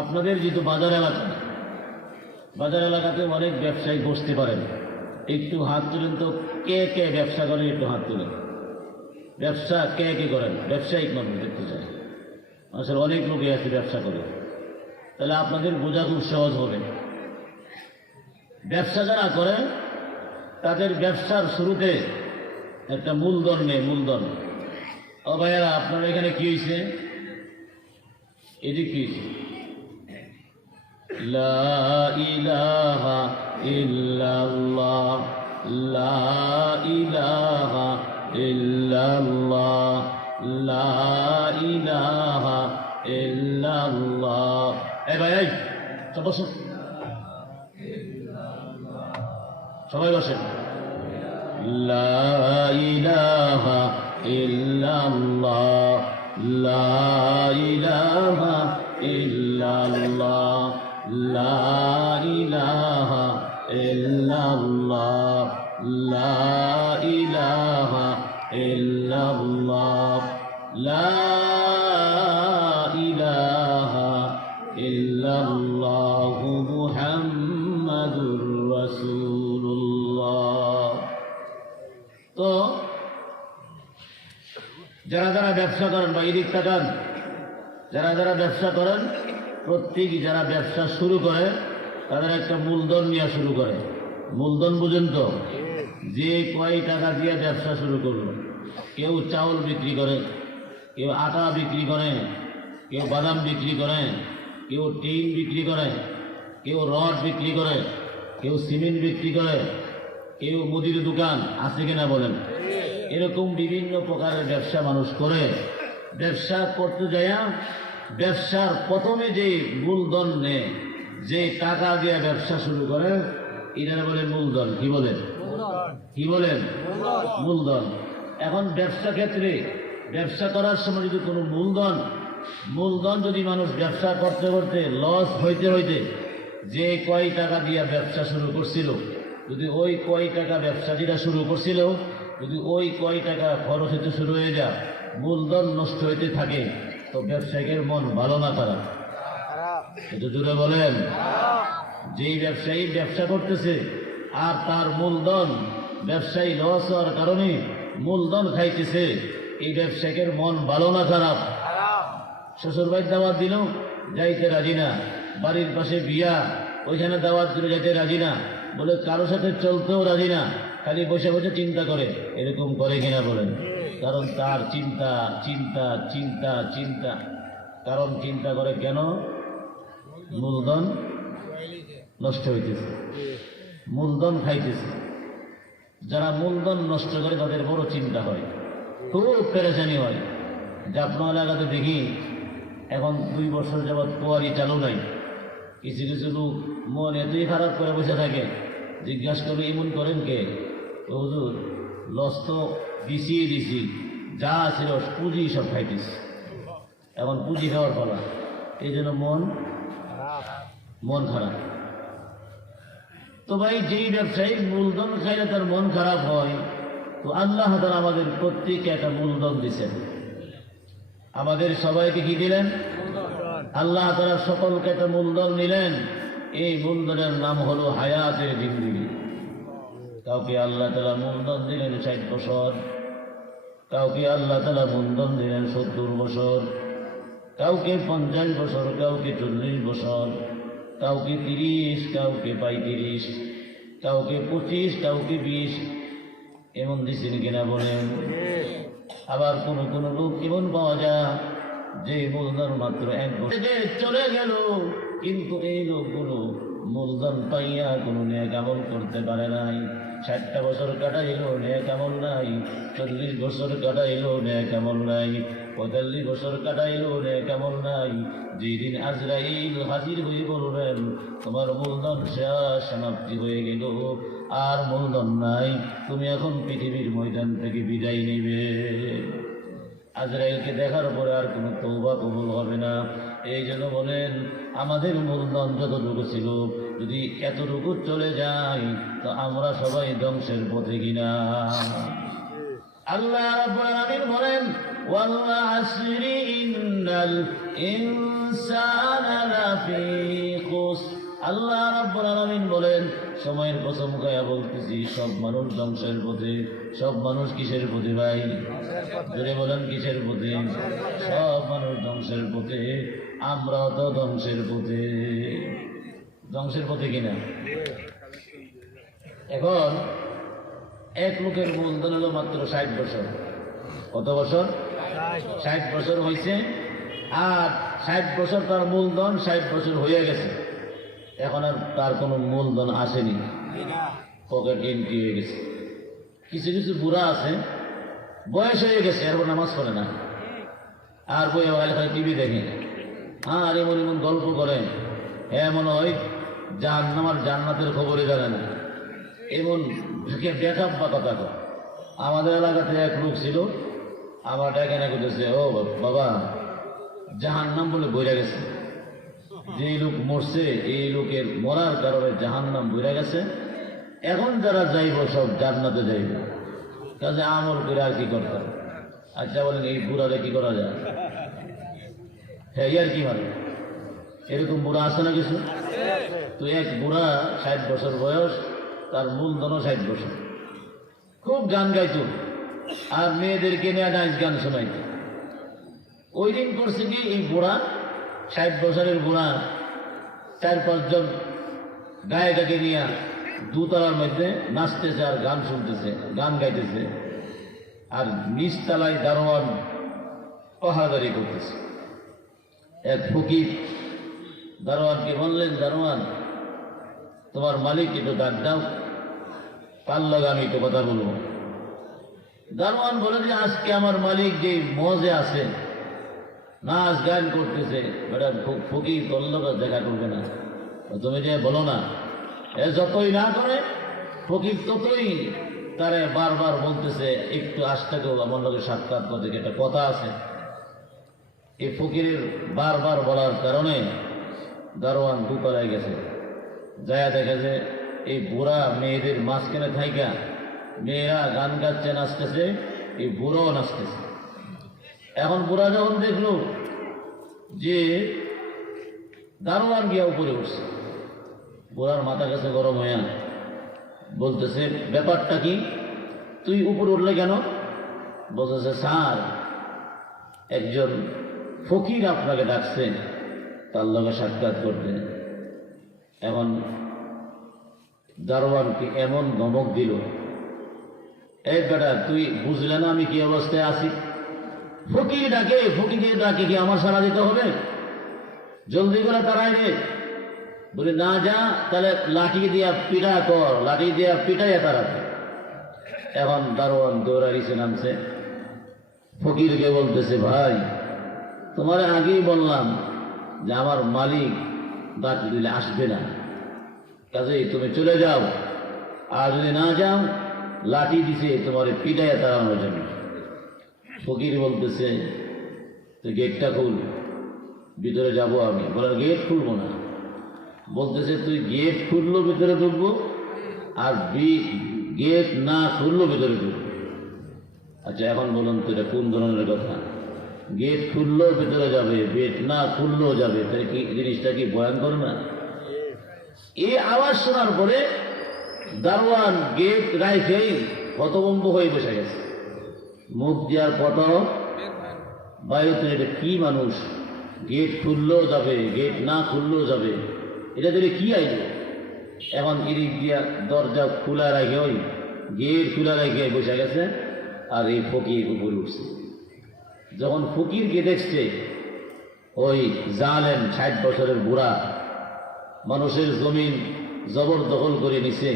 আপনাদের যেহেতু বাজার এলাকাতে অনেক ব্যবসায়ী বসতে পারেন, একটু হাত তুলেন তো, কে কে ব্যবসা করেন? একটু হাত তুলেন। ব্যবসা কে কে করেন? ব্যবসায়িক মানুষ দেখতে চাই। আসলে অনেক লোকই আছে ব্যবসা করে। তাহলে আপনাদের বোঝা খুব সহজ হবে। ব্যবসা যারা করে তাদের ব্যবসার শুরুতে একটা মূলধন নেই, মূলধন। ও ভাইয়ারা, আপনার এখানে কি হয়েছে? এটি কি? লা ইলাহা ইল্লাল্লাহ, লা ইলাহা ইল্লাল্লাহ, লা ইলাহা ইল্লাল্লাহ। এই ভাই, এই সব বসুন, সবাই বসেন। লা ইলাহা ইল্লাল্লাহ, লা ইলাহা ইল্লাল্লাহ, লা ইলাহা ইল্লাল্লাহ, লা ইলাহা ইল্লাল্লাহ, লা ইলাহা ইল্লাল্লাহ, মুহাম্মাদুর রাসূলুল্লাহ। তো যারা যারা ব্যবসা করেন বা এদিক তাকান, যারা ব্যবসা করেন, প্রত্যেকই যারা ব্যবসা শুরু করে তাদের একটা মূলধন নিয়ে শুরু করে। মূলধন বুঝেন তো? যে কয় টাকা দিয়ে ব্যবসা শুরু করলো, কেউ চাউল বিক্রি করে, কেউ আটা বিক্রি করে, কেউ বাদাম বিক্রি করে, কেউ টিন বিক্রি করে, কেউ রড বিক্রি করে, কেউ সিমেন্ট বিক্রি করে, কেউ মুদির দোকান, আছে কিনা বলেন? এরকম বিভিন্ন প্রকারের ব্যবসা মানুষ করে। ব্যবসা করতে যাইয়া ব্যবসার প্রথমে যে মূলধন নেয়, যে টাকা দিয়ে ব্যবসা শুরু করে, এটাকে বলে মূলধন। কি বলেন? কি বলেন? মূলধন। এখন ব্যবসা ক্ষেত্রে ব্যবসা করার সময় যদি কোনো মূলধন যদি মানুষ ব্যবসা করতে করতে লস হইতে হইতে যে কয় টাকা দিয়ে ব্যবসা শুরু করছিল, যদি ওই কয় টাকা ব্যবসা যেটা শুরু করছিল, যদি ওই কয় টাকা খরচ হইতে শুরু হয়ে যায়, মূলধন নষ্ট হইতে থাকে, তো ব্যবসায়ীর মন ভালো না খারাপ? একটু জুড়ে বলেন। যেই ব্যবসায়ী ব্যবসা করতেছে আর তার মূলধন ব্যবসায়ী লস হওয়ার কারণে মূলধন খাইতেছে, এই ব্যবসায়ীর মন ভালো না খারাপ? শ্বশুর ভাই দাওয়াত দিল, যাইতে রাজি না। বাড়ির পাশে বিয়া, ওইখানে দাওয়াত দিল, যাইতে রাজি না। বলে কারোর সাথে চলতেও রাজি না, খালি বসে বসে চিন্তা করে। এরকম করে কিনা বলেন? কারণ তার চিন্তা চিন্তা চিন্তা চিন্তা কারণ চিন্তা করে কেন? মূলধন নষ্ট হইতেছে, মূলধন খাইতেছে। যারা মূলধন নষ্ট করে তাদের বড় চিন্তা হয়, খুব পেরেশানি হয়। জাফনা এলাকাতে দেখি এখন 2 বছর যাবৎ কুয়ারি চালু নাই। কিছু কিছু লোক মন এতই খারাপ করে বসে থাকে, জিজ্ঞাসা করবে এমন করেন কে? তো হুজুর লস তো দিছি, যা ছিল পুঁজি সব খাইতিস, এখন পুঁজি খাওয়ার ফলা, এই জন্য মন খারাপ। তো ভাই, যেই ব্যবসায়ী মূলধন খাইলে তার মন খারাপ হয়, তো আল্লাহ তাআলা আমাদের প্রত্যেককে একটা মূলধন দিচ্ছেন। আমাদের সবাইকে কি দিলেন? আল্লাহ তাআলা সকলকে একটা মূলধন নিলেন। এই মূলধনের নাম হলো হায়াতের জিন্দেগি। কাউকে আল্লাহ তাআলা মূলধন দিলেন 60 বছর, কাউকে আল্লাহ তাআলা মূলধন দিলেন 70 বছর, কাউকে 50 বছর, কাউকে 40 বছর, কাউকে 30, কাউকে 35, কাউকে 25, কাউকে 20, এমন দিচ্ছেন কিনা বলেন? আবার কোন কোন লোক এমন পাওয়া যায় যে মূলধন মাত্র 1 বছর চলে গেল, কিন্তু এই লোকগুলো মূলধন পাইয়া কোনো নেক আমল করতে পারে নাই। 60টা বছর কাটাইলো, নেক আমল নাই। 40 বছর কাটাইলো, নেক আমল নাই। 45 বছর কাটাইলো, নেক আমল নাই। যেদিন আজরাইল হাজির হয়ে বলবেন তোমার মূলধন শেষ, সমাপ্তি হয়ে গেল, আর মূলধন নাই, তুমি এখন পৃথিবীর ময়দান থেকে বিদায় নেবে। আজরাইলকে দেখার পরে আর কোনো তওবা কবুল হবে না। এই জন্য বলেন, আমাদের মূলধন যতটুকু ছিল যদি এতটুকু চলে যায়, তো আমরা সবাই ধ্বংসের পথে কিনা। আল্লাহ রাব্বুল আলামিন বলেন, ওয়াল আসরি ইন্নাল ইনসানা লাফি খুসর। আল্লাহ রাব্বুল আলামিন বলেন, সময়ের কসম খায়া বলতেছি, সব মানুষ ধ্বংসের পথে। সব মানুষ কিসের পথে ভাই? জোরে বলেন, কিসের পথে? সব মানুষ ধ্বংসের পথে। আমরাও তো ধ্বংসের পথে। ধ্বংসের পথে কিনা? এখন এক লোকের মূলধন হলো মাত্র 60 বছর। কত বছর? 60 বছর হয়েছে। আর 60 বছর তার মূলধন 60 বছর হয়ে গেছে, এখন আর তার কোনো মূলধন আসেনি, পকেট এমটি হয়ে গেছে। কিছু কিছু বুড়া আছে, বয়স হয়ে গেছে, এরপর নামাজ পড়ে না, আর বই খালি টিভি দেখে, আর এমন এমন গল্প করে, মনে হয় জাহান্নাম আর জান্নাতের খবরই জানে না, এমন বেকাব বা কথা কয়। আমাদের এলাকাতে এক লোক ছিল, আমার ডেকে করতেছে, ও বাবা, জাহান্নাম বলে বইরা গেছে। যে লোক মরছে, এই লোকের মরার কারণে জাহান্নাম বইরা গেছে। এখন যারা যাইব সব জান্নাতে যাইব, কাজে আমল করে আর কি করতে হবে? আচ্ছা বলেন, এই বুড়ারে কি করা যায়? হ্যাঁ, আর কি মানে এরকম বুড়া আছে না কিছু? তো এক বুড়া 60 বছর বয়স, তার মূলধনও 60 বছর, খুব গান গাইত আর মেয়েদেরকে নিয়ে নাচ গান শোনাইত। ওই দিন করছে কি, এই বুড়া 60 বছরের বুড়া 4-5 জন গায়িকাকে নিয়ে 2 তলার মধ্যে নাচতেছে আর গান শুনতেছে, গান গাইতেছে। আর নিচতলায় দারোয়ান পাহারাদারি করতেছে। এক ফকির দারোয়ানকে বললেন, দারোয়ান তোমার মালিক একটু ডাক দাও, কাল লগে আমি একটু কথা বলবো। দারোয়ান বলে যে আজকে আমার মালিক যে মজে আছে, নাচ গান করতেছে, বেটা ফকির তোর লগে দেখা করবে না, তুমি যে বলো না। এ যতই না করে ফকির ততই তারে বারবার বলতেছে একটু আসতেও আমার লগে সাক্ষাৎ করতে, একটা কথা আছে। এই ফকিরের বারবার বলার কারণে দারোয়ান দুপাড়ায় গেছে, যায়া দেখে যে এই বুড়া মেয়েদের মাঝখানে থাইকা মেয়েরা গান গাচ্ছে, নাচতেছে, এই বুড়াও নাচতেছে। এখন বুড়া যখন দেখলো যে দারোয়ান গিয়া উপরে উঠছে, বুড়ার মাথা কাছে গরম হইয়া বলতেছে, ব্যাপারটা কি, তুই উপরে উঠলে কেন? বলতেছে, স্যার একজন ফকির আপনাকে ডাকছে তার লগে সাক্ষাৎ করতে। এখন দারোয়ানকে এমন ধমক দিল, এই বেটা তুই বুঝলে না আমি কি অবস্থায় আছি? ফকির ডাকে, ফকিরের ডাকে কি আমার সাড়া দিতে হবে? জলদি করে তারাই রে। বলে না যা, তাহলে লাঠি দিয়া পিটা কর, লাঠি দিয়া পিটাইয়া তারাতে। এখন দারোয়ান দৌড়াইছে, নামছে, ফকিরকে বলতেছে, ভাই তোমার আগেই বললাম যে আমার মালিক ডাক দিলে আসবে না, কাজেই তুমি চলে যাও, আর যদি না যাও লাঠি দিছে তোমার পিটাইয়া তাড়ানোর জন্য। ফকির বলতেছে, তুই গেটটা খুল, ভিতরে যাবো আমি। বলে গেট খুলবো না। বলতেছে, তুই গেট খুললো ভিতরে ঢুকবো, আর গেট না খুললো ভিতরে ঢুকবো। আচ্ছা এখন বলুন তো এটা কোন ধরনের কথা? গেট খুললেও ভিতরে যাবে, গেট না খুললেও যাবে, তাই কি জিনিসটা কি ভয়ঙ্কর না? এই আওয়াজ শোনার পরে দারোয়ান গেট রাইখেই হতভম্ব হয়ে বসে গেছে, মুখ দেওয়ার পত বাইরে। এটা কি মানুষ, গেট খুললেও যাবে, গেট না খুললেও যাবে, এটা দিলে কি আইল? এখন এদিক দিয়া দরজা খোলা রাখে, ওই গেট খোলা রাখে বসে গেছে, আর এই ফকির উপরে উঠছে। যখন ফকিরকে দেখছে, ওই জালেম 60 বছরের বুড়া মানুষের জমিন জবরদখল করে নিছে,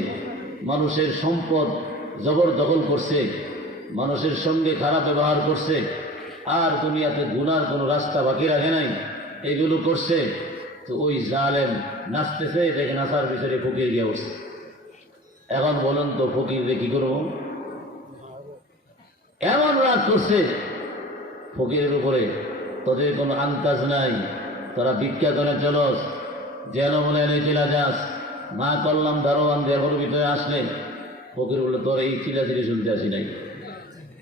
মানুষের সম্পদ জবরদখল করছে, মানুষের সঙ্গে খারাপ ব্যবহার করছে, আর দুনিয়াতে গুনার কোনো রাস্তা বাকি রাখে নাই, এগুলো করছে। তো ওই জালেম নাচতেছে, দেখে নাচার ভিতরে ফকির গিয়ে উঠছে। এখন বলুন তো ফকিরকে কি করব? এমন রাগ করছে ফকিরের উপরে, তোদের কোনো আন্তাজ নাই, তোরা ভিক্ষা করে চলস, যেন বলে এনে চিলা যাস, না করলাম দারোয়ান দেহর ভিতরে আসলে। ফকির বলে, তোর এই চিলাচিলি শুনতে আসি নাই,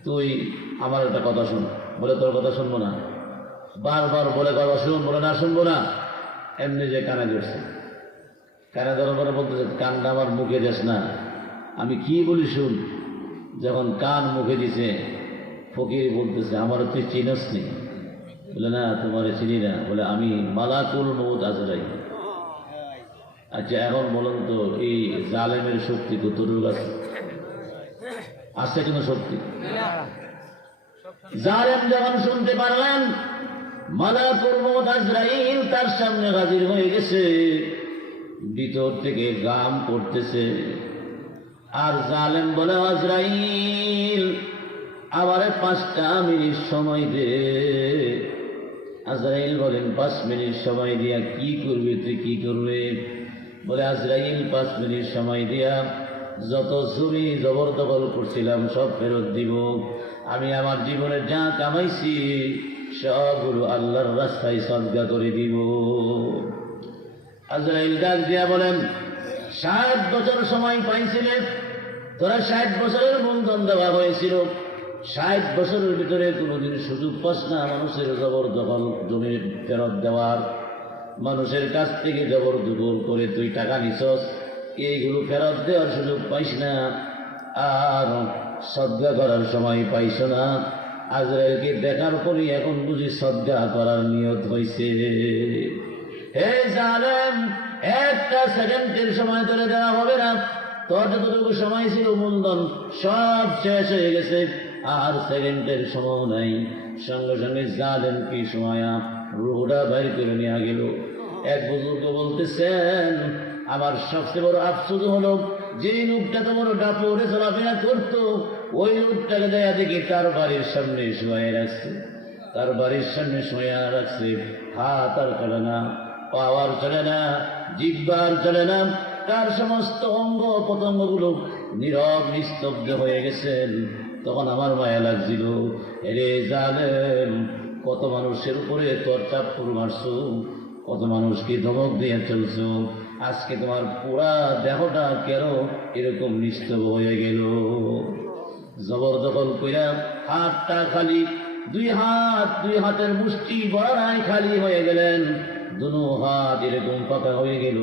তুই আমার একটা কথা শুন। বলে, তোর কথা শুনবো না। বারবার বলে, কথা শুন। বলে, না শুনবো না। এমনি যে কানে ধরছে, কানে ধরার পরে বলতেছে, কানটা আমার মুখে যাস না, আমি কি বলি শুন। যখন কান মুখে দিছে, ফকির বলতেছে, আমার তুই চিনস নি? বলে, না তোমার চিনি না। বলে, আমি মালাকুল মউত আজরাইল। আচ্ছা এখন বলুন তো এই জালেমের শক্তি কতটুকু আছে? আছে কোনো শক্তি? জালেম যখন শুনতে পারলেন মালাকুল মউত আজরাইল তার সামনে হাজির হয়ে গেছে, ভিতর থেকে গাম পড়তেছে, আর জালেম বলে, আজরাইল আমারে 5টা মিনিট সময় দে। আজরাইল বলেন, 5 মিনিট সময় দিয়া কি করবে? তুই কি করবে? বলে, আজরাইল 5 মিনিট সময় দিয়া যত জমি জবরদখল করছিলাম সব ফেরত দিব। আমি আমার জীবনে যা কামাইছি সবগুলো আল্লাহর রাস্তায় সদকা করে দিব। আজরাইল ডাক দিয়া বলেন, 60 বছর সময় পাইছিলেন তোরা, 60 বছরের মূলধন দেওয়া হয়েছিল, 60 বছরের ভিতরে কোনোদিন সুযোগ পাস না মানুষের জবরদখল জমি ফেরত দেওয়ার, মানুষের কাছ থেকে জবরদখল করে তুই টাকা নিছস, এইগুলো ফেরত দেওয়ার সুযোগ পাইস না, আর সদকা করার সময় পাইস না। আজরাইলকে দেখার পরই এখন বুঝি সদকা করার নিয়ত হয়েছে। হে জালেম, একটা সেকেন্ডের সময় তোরে দেওয়া হবে না, তোর যতটুকু সময় ছিল মূলধন সব শেষ হয়ে গেছে, আর সেকেন্ডের সময় নাই, সঙ্গে সঙ্গে জালেম কি সময় রুহটা বাইর করে নিয়ে গেল। এক বুজুর্গ বলতেছেন, আমার সবচেয়ে বড় আফসোস হলো যে লোকটা তো বড় ডাপরে চলাফেরা করতো, ওই লোকটাকে দেয়া দেখি তার বাড়ির সামনে শোয়া রাখছে, তার বাড়ির সামনে শোয়া রাখছে। হাত আর চলে না, পাওয়ার চলে না, জিহ্বার চলে না, তার সমস্ত অঙ্গ প্রত্যঙ্গগুলো নীরব নিস্তব্ধ হয়ে গেছেন। তখন আমার মায়া লাগছিল, এরে জালেম, কত মানুষের উপরে তোর চাপ্পর মারছো, কত মানুষকে ধমক দিয়ে চলছো, আজকে তোমার পুরা দেহটা কেন এরকম নিস্তব্ধ হয়ে গেল? জবরদখল কইরা হাতটা খালি, দুই হাতের মুষ্টি বড়াই খালি হয়ে গেলেন, দুনো হাত এরকম পাকা হয়ে গেল।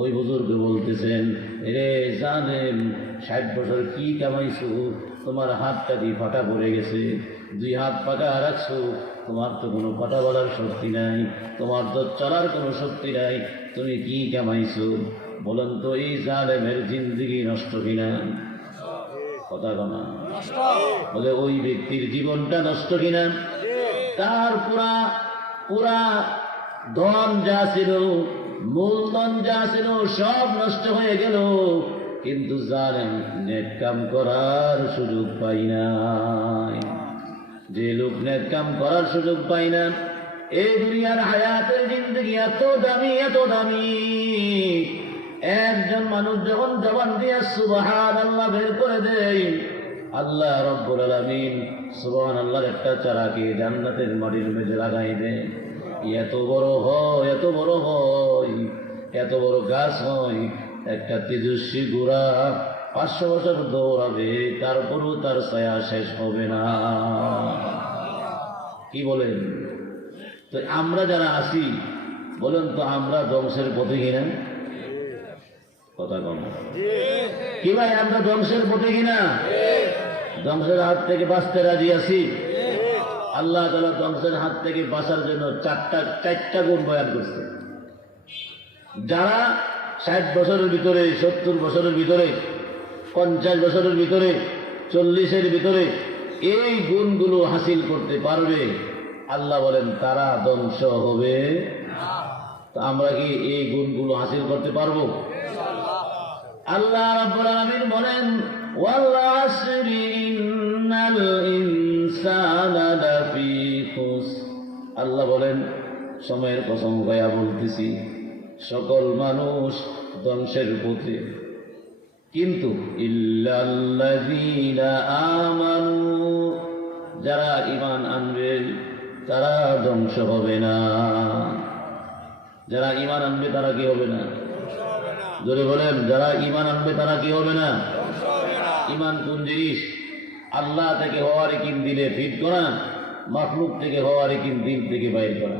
ওই বুজুর্গ বলতেছেন, রে জানেন 60 বছর কি কামাইছো, তোমার হাতটা দিয়ে ফাটা পড়ে গেছে, দুই হাত পাকা রাখছো, তোমার তো কোনো কথা বলার শক্তি নাই, তোমার তো চলার কোনো শক্তি নাই, তুমি কি কামাইছো? বলেন তো এই জালেমের জিন্দগি নষ্ট কিনা? কথা কনা বলে ওই ব্যক্তির জীবনটা নষ্ট কিনা? তার পুরা ধন যা ছিল, মূলধন যা ছিল, সব নষ্ট হয়ে গেল, কিন্তু জালেম নেক কাম করার সুযোগ পাই নাই। যে লোক নেক কাম করার সুযোগ পাই না, এই দুনিয়ার হায়াতের জিন্দগি এত দামি, এত দামি। একজন মানুষ যখন জবান দিয়ে সুবহানাল্লাহ বের করে দেয়, আল্লাহ রাব্বুল আলামিন সুবহানাল্লাহর একটা চারাকে জান্নাতের মাটির মধ্যে লাগাই দেয়। এত বড় হয়, এত বড় হয়, এত বড় গাছ হয়, একটা তেজস্বী গোড়া 500 বছর দৌড়াবে, তারপরও তার ছায়া শেষ হবে না। কি বলেন? তো আমরা যারা আছি, বলেন তো আমরা ধ্বংসের পথে কিনা? কথা কম কি ভাই, আমরা ধ্বংসের পথে কিনা? ধ্বংসের হাত থেকে বাঁচতে রাজি আছি। আল্লাহ তাআলা ধ্বংসের হাত থেকে বাঁচার জন্য চারটা গুণ বয়ান করছে। যারা 60 বছরের ভিতরে, 70 বছরের ভিতরে, 50 বছরের ভিতরে, 40-এর ভিতরে এই গুণগুলো হাসিল করতে পারবে, আল্লাহ বলেন তারা ধ্বংস হবে। তো আমরা কি এই গুণগুলো হাসিল করতে পারবো? আল্লাহ রাব্বুল আলামিন বলেন, ওয়াল আসরি ইন্নাল ইনসানা লাফি খুসর। আল্লাহ বলেন, সময়ের কসম গায়া বলতেছি, সকল মানুষ ধ্বংসের পথে, কিন্তু ইল্লাল্লাযীনা আমানু, যারা ঈমান আনবে তারা ধ্বংস হবে না। যারা ঈমান আনবে তারা কি হবে না? জোরে বলেন, যারা ঈমান আনবে তারা কি হবে না? ঈমান কোন জিনিস? আল্লাহ থেকে হওয়ার ইকিন দিলে ফিট করা, মাখলুক থেকে হওয়ার ইকিন দিল থেকে বাইর করা।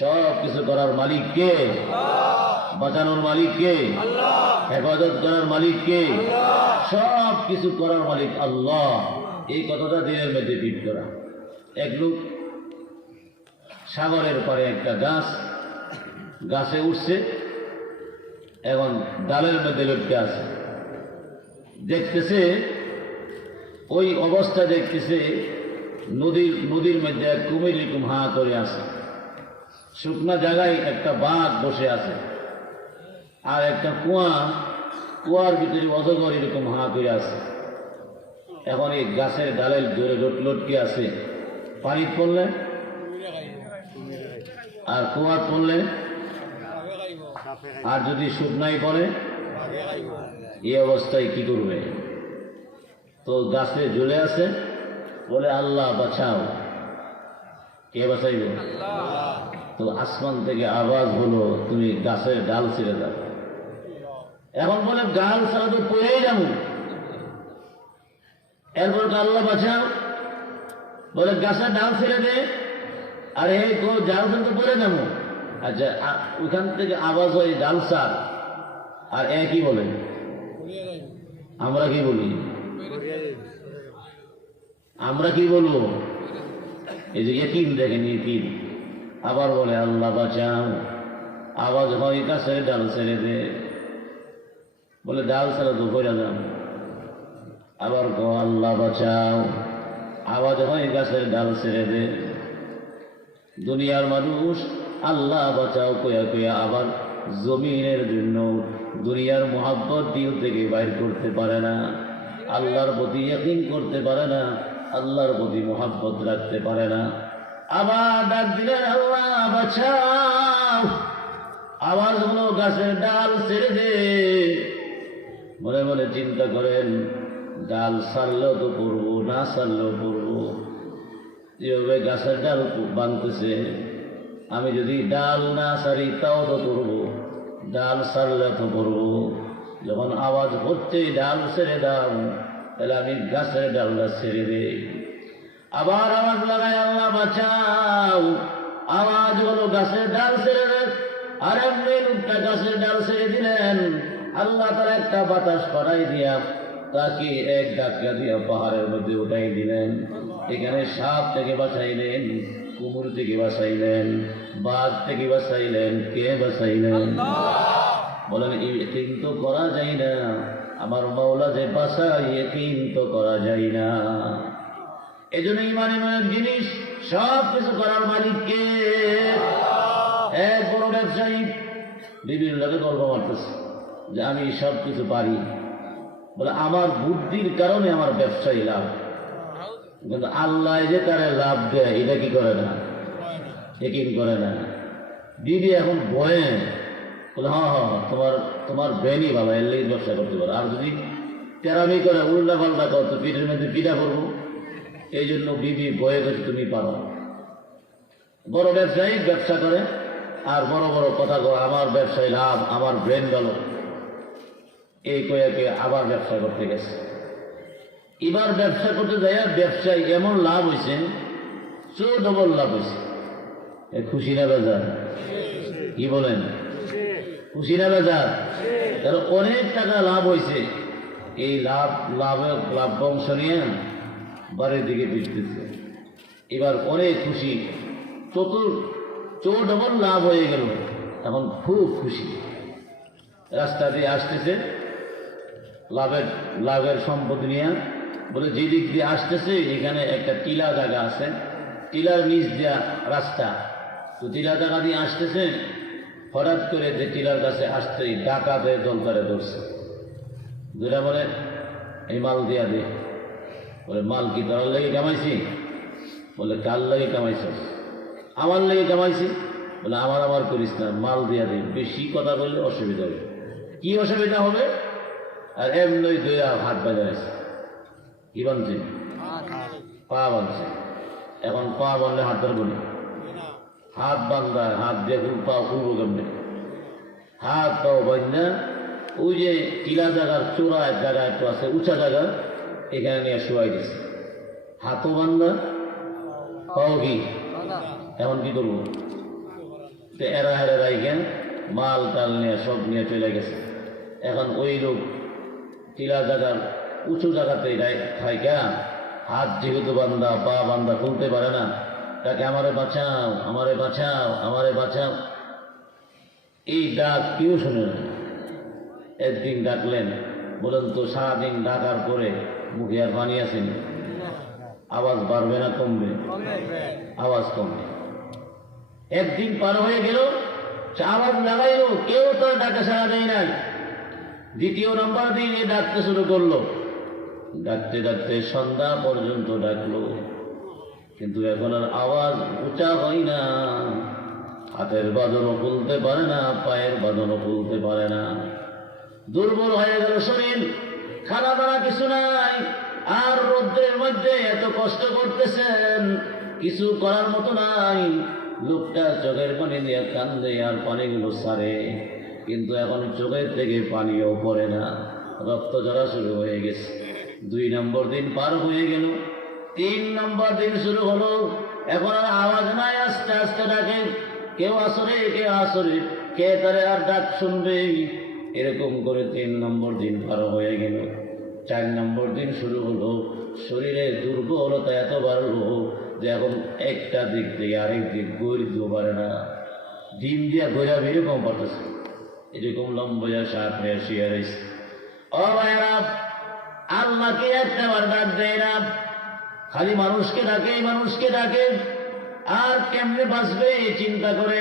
সব কিছু করার মালিক কে? বাঁচানোর মালিক কে? হেফাজত করার মালিক কে? সব কিছু করার মালিক আল্লাহ। এই কথাটা দিনের মধ্যে ফিট করা। এক লোক সাগরের পারে একটা গাছে উঠছে, এখন ডালের মধ্যে লটকে আছে, দেখতেছে, ওই অবস্থা দেখতেছে নদীর মধ্যে এক কুমির এরকম হা করে আছে, শুকনা জায়গায় একটা বাঘ বসে আছে, আর একটা কুয়ার ভিতরে অজগর এরকম হা করে আছে। এখন এই গাছের ডালের জোরে লটকে আছে, পানি পড়লে আর কুয়ার পড়লে, আর যদি শুকনাই পড়ে, এই অবস্থায় কি করবে? তো গাছে ঝুলে আছে, বলে আল্লাহ বাঁচাও। কে বাঁচাইব? তো আসমান থেকে আওয়াজ হলো, তুমি গাছের ডাল ছেড়ে দাও। এখন বলে ডাল ছাড়া তো পড়েই যাব। এরপর আল্লাহ বাঁচাও, বলে গাছের ডাল ছেড়ে দে। আর এই ডাল তো পড়ে যাবো। আচ্ছা, ওখান থেকে আওয়াজ হয় ডাল ছাড়, আর কি বলে? আমরা কি বলি? আমরা কি বলবো? এই যে ইকিন দেখেন, ইকিন আবার বলে আল্লাহ বাঁচাও, আওয়াজ হয় কাছে ডাল ছেড়ে দে, বলে ডাল ছাড়া তো পড়ে যাও। আবার গো আল্লাহ বাঁচাও, আওয়াজ হয় গাছের ডাল ছেড়ে দে। দুনিয়ার মানুষ আল্লাহ বাঁচাও কয়া কয়া আবার জমিনের জন্য দুনিয়ার মোহাব্বত দিল থেকে বাইর করতে পারে না, আল্লাহর প্রতি ইয়াকিন করতে পারে না, আল্লাহর প্রতি মোহাব্বত রাখতে পারে না। আবার ডাক দিলেন আল্লাহ বাঁচাও, আওয়াজ হলো গাছের ডাল ছেড়ে দে। মনে মনে চিন্তা করেন, ডাল ছাড়লেও তো পড়বো, না ছাড়লেও পড়বো। যেভাবে গাছের ডাল বাঁধতেছে, আমি যদি ডাল না ছাড়ি তাও তো পড়বো, ডাল ছাড়লে তো পড়বো। যখন আওয়াজ হচ্ছে ডাল ছেড়ে দাও, তাহলে আমি গাছের ডালটা ছেড়ে দেই। আবার আওয়াজ লাগায় আল্লাহ বাঁচাও, আওয়াজ হলো গাছের ডাল ছেড়ে দে। আর এমনি লোকটা গাছের ডাল ছেড়ে দিলেন, আল্লাহ তারা একটা বাতাস পাঠাই দিয়া তাকে এক ধাক্কা দিয়া পাহাড়ের মধ্যে উঠাই দিলেন। এখানে সাপ থেকে বাঁচাইলেন, কুমির থেকে বাঁচাইলেন, বাঘ থেকে বাঁচাইলেন, কে বাঁচাইলেন? বলেন ইয়কিন তো করা যায় না, আমার মাওলা যে বাঁচায় ইয়কিন তো করা যায় না। এই জন্য ইমানে এক জিনিস, সব কিছু করার মালিক কে? এক বড় ব্যবসায়ী বিভিন্ন লোকে গল্প মারতেছে যে আমি সব কিছু পারি, বলে আমার বুদ্ধির কারণে আমার ব্যবসায়ী লাভ। কিন্তু আল্লাহ যে তারা লাভ দেয় এটা কি করে না, ইয়কিন করে না। দিদি এখন ভয়ে বলে হ্যাঁ হ্যাঁ তোমার ব্রেনই ভালো, এর লেগে ব্যবসা করতে পারো। আর যদি তেরামি করে উল্টা পাল্টা কর তো পিঠের মধ্যে পিঠা করবো। এই জন্য বিবি ভয়ে গেছে তুমি পারো। বড় ব্যবসায়ী ব্যবসা করে আর বড় বড় কথা কয় আমার ব্যবসায় লাভ, আমার ব্রেন ভালো, এই কয়েকে আবার ব্যবসা করতে গেছে। এবার ব্যবসা করতে যায় ব্যবসায় এমন লাভ হয়েছে, ডবল লাভ হয়েছে। খুশি না বেজার? কি বলেন, খুশি না বেজার? তার অনেক টাকা লাভ হয়েছে। এই লাভ অংশ নিয়ে বাড়ির দিকে ফিরতেছে। এবার অনেক খুশি, ডবল লাভ হয়ে গেল, এখন খুব খুশি। রাস্তা দিয়ে আসতেছে লাভের সম্পত্তি নিয়ে, বলে যে দিক দিয়ে আসতেছে এখানে একটা টিলা জায়গা আছে, টিলার নিচ দিয়া রাস্তা, তো টিলা জায়গা দিয়ে আসতেছে। হঠাৎ করে যে টিলার কাছে আসতেই ডাকাতে দলকারে ধরছে, যেটা বলে এই মাল দিয়া দে। বলে মাল কি তোর লেগে কামাইছি? বলে কার লেগে কামাইছ? আমার লেগে কামাইছি। বলে আমার করিস না, মাল দিয়া দে। বেশি কথা বললে অসুবিধা হবে। কি অসুবিধা হবে? আর এমনি দইয়া হাত বাজাইছে। কি বানছে? পা বানছে। এখন পা বানলে হাত ধরবো না, হাত বান্ধা, হাত দিয়ে পা খুলবো কেমনে? হাত পাও বান্ধা ওই যে টিলা জায়গার চোরা এক জায়গা একটু আছে, উঁচা জায়গা, এখানে নিয়ে শোয়াই দিছে। হাতও বান্ধা, পাও কি? এখন কি করবো? এরা হেরা রাইখেন মাল টাল নিয়ে সব নিয়ে চলে গেছে। এখন ওই লোক টিলা জায়গার উঁচু জায়গাতে থাইকা হাত যেহেতু বান্ধা, পা বান্ধা, খুলতে পারে না, তাকে আমারে বাঁচাও, আমারে বাঁচাও, আমারে বাঁচাও। এই ডাক কেউ শুনে না। একদিন ডাকলেন, বলেন তো সারাদিন ডাকার পরে মুখে আর পানি আসেনি? আওয়াজ বাড়বে না কমবে? আওয়াজ কমবে। একদিন পার হয়ে গেল, সে আওয়াজ লাগাইল, কেউ তো ডাকে সারা দেয় নাই। দ্বিতীয় নম্বর দিন এ ডাকতে শুরু করলো, ডাকতে ডাকতে সন্ধ্যা পর্যন্ত ডাকলো, কিন্তু এখন আর আওয়াজ উঁচা হয় না। হাতের বাঁধনও খুলতে পারে না, পায়ের বাঁধনও খুলতে পারে না। দুর্বল হয়ে গেল শরীর, খানা দানা কিছু নাই। আর রোদ্রের মধ্যে এত কষ্ট করতেছেন, কিছু করার মতো নাই। লোকটা চোখের পানি দিয়ে কান্দে আর পানিগুলো সারে, কিন্তু এখন চোখের থেকে পানিও পড়ে না, রক্ত ঝরা শুরু হয়ে গেছে। 2 নম্বর দিন পার হয়ে গেল, 3 নম্বর দিন শুরু হলো। এখন আর আওয়াজ নাই, আস্তে আস্তে ডাকে, কেউ আসরে, কেউ আসরে, কে তারে আর ডাক শুনবে? এরকম করে 3 নম্বর দিন পার হয়ে গেল। 4 নম্বর দিন শুরু হলো। শরীরে দুর্বলতা এত বাড়লো যে এখন একটা দিক থেকে আরেক দিক গড়ি দিতে পারে না। ডিম দিয়া ঘোরা এরকম পারতেছে, এরকম লম্বা সাপ হয়ে শুয়ে রয়েছে। ও ভাইরা, আল্লাহকে একটা বার ডাক দেয় না, খালি মানুষকে ডাকে, আর কেমনে বাঁচবে চিন্তা করে।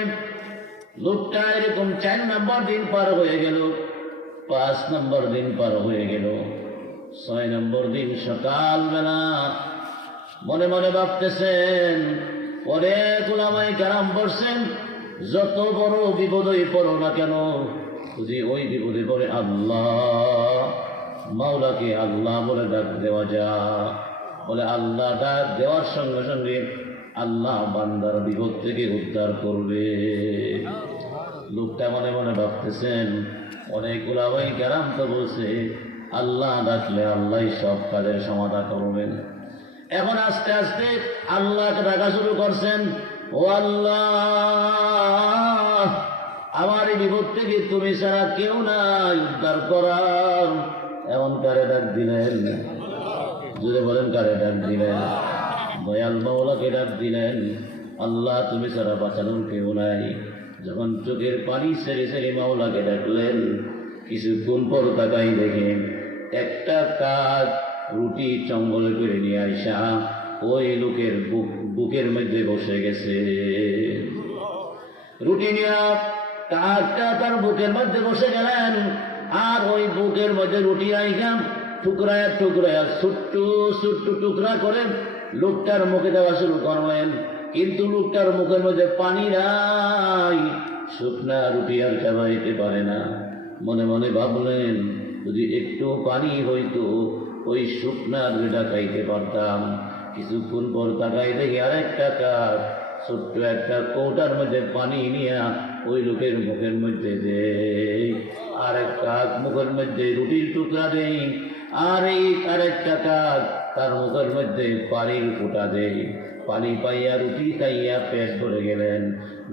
লোকটা এরকম 4 নম্বর দিন পার হয়ে গেল, 5 নম্বর দিন পার হয়ে গেল, 6 নম্বর দিন সকালবেলা মনে মনে ভাবতেছেন। পরে উলামায়ে কেরাম বলছেন, যত বড় বিপদই পড়ো না কেন, যদি ওই বিপদে পড়ে আল্লাহ, মাওলাকে আল্লাহ বলে ডাক দেওয়া যায়, বলে আল্লাহ ডাক দেওয়ার সঙ্গে সঙ্গে আল্লাহ বান্দার বিপদ থেকে উদ্ধার করবে। লোকটা মনে মনে ভাবতেছেন, অনেক উলামায়ে কেরাম তো বলছে আল্লাহ ডাকলে আল্লাহ সব কাজের সমাধান করবেন। এখন আস্তে আস্তে আল্লাহকে ডাকা শুরু করছেন, ও আল্লাহ, আমার এই বিপদ থেকে তুমি ছাড়া কেউ নাই উদ্ধার করার। এমন কারে ডাক দিলেন? যদি বলেন কারে ডাক দিলেন? দয়াল মাওলাকে ডাক দিলেন। আল্লাহ, তুমি ছাড়া বাঁচানোর কেউ নাই। যখন চোখের পানি ছেড়ে ছেড়ে মাওলাকে ডাকলেন, কিছুক্ষণ পর তাকাই দেখেন একটা কাক রুটি জঙ্গলে করে নিয়ে আইসা ওই লোকের বুকের মধ্যে বসে গেছে। রুটি নিয়ে কাকটা তার বুকের মধ্যে বসে গেলেন, আর ওই বুকের মধ্যে রুটি আইসা টুকরায় টুকরায় ছোট্ট ছোট্ট টুকরা করে লোকটার মুখে দেওয়া শুরু করলেন। কিন্তু লোকটার মুখের মধ্যে পানি নাই, শুকনা রুটি আর খাওয়াইতে পারে না। মনে মনে ভাবলেন, যদি একটু পানি হইতো ওই শুকনা রুটিটা খাইতে পারতাম। কিছুক্ষণ পর তাকাই দেখি আরেকটা কাক ছোট্ট একটা কৌটার মধ্যে পানি নিয়ে ওই লোকের মুখের মধ্যে দেয়, আরেক কাক মুখের মধ্যে রুটির টুকরা দেয়, আর এই আরেকটা কাক তার মুখের মধ্যে পানির ফোঁটা দেয়। পানি পাইয়া রুটি খাইয়া পেট ভরে গেলেন।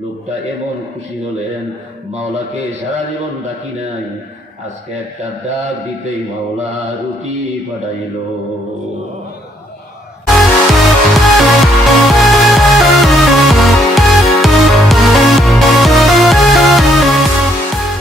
লোকটা এমন খুশি হলেন, মাওলাকে সারা জীবন ডাকি নাই, আজকে একটা ডাক দিতেই মাওলা রুটি পাঠাইল।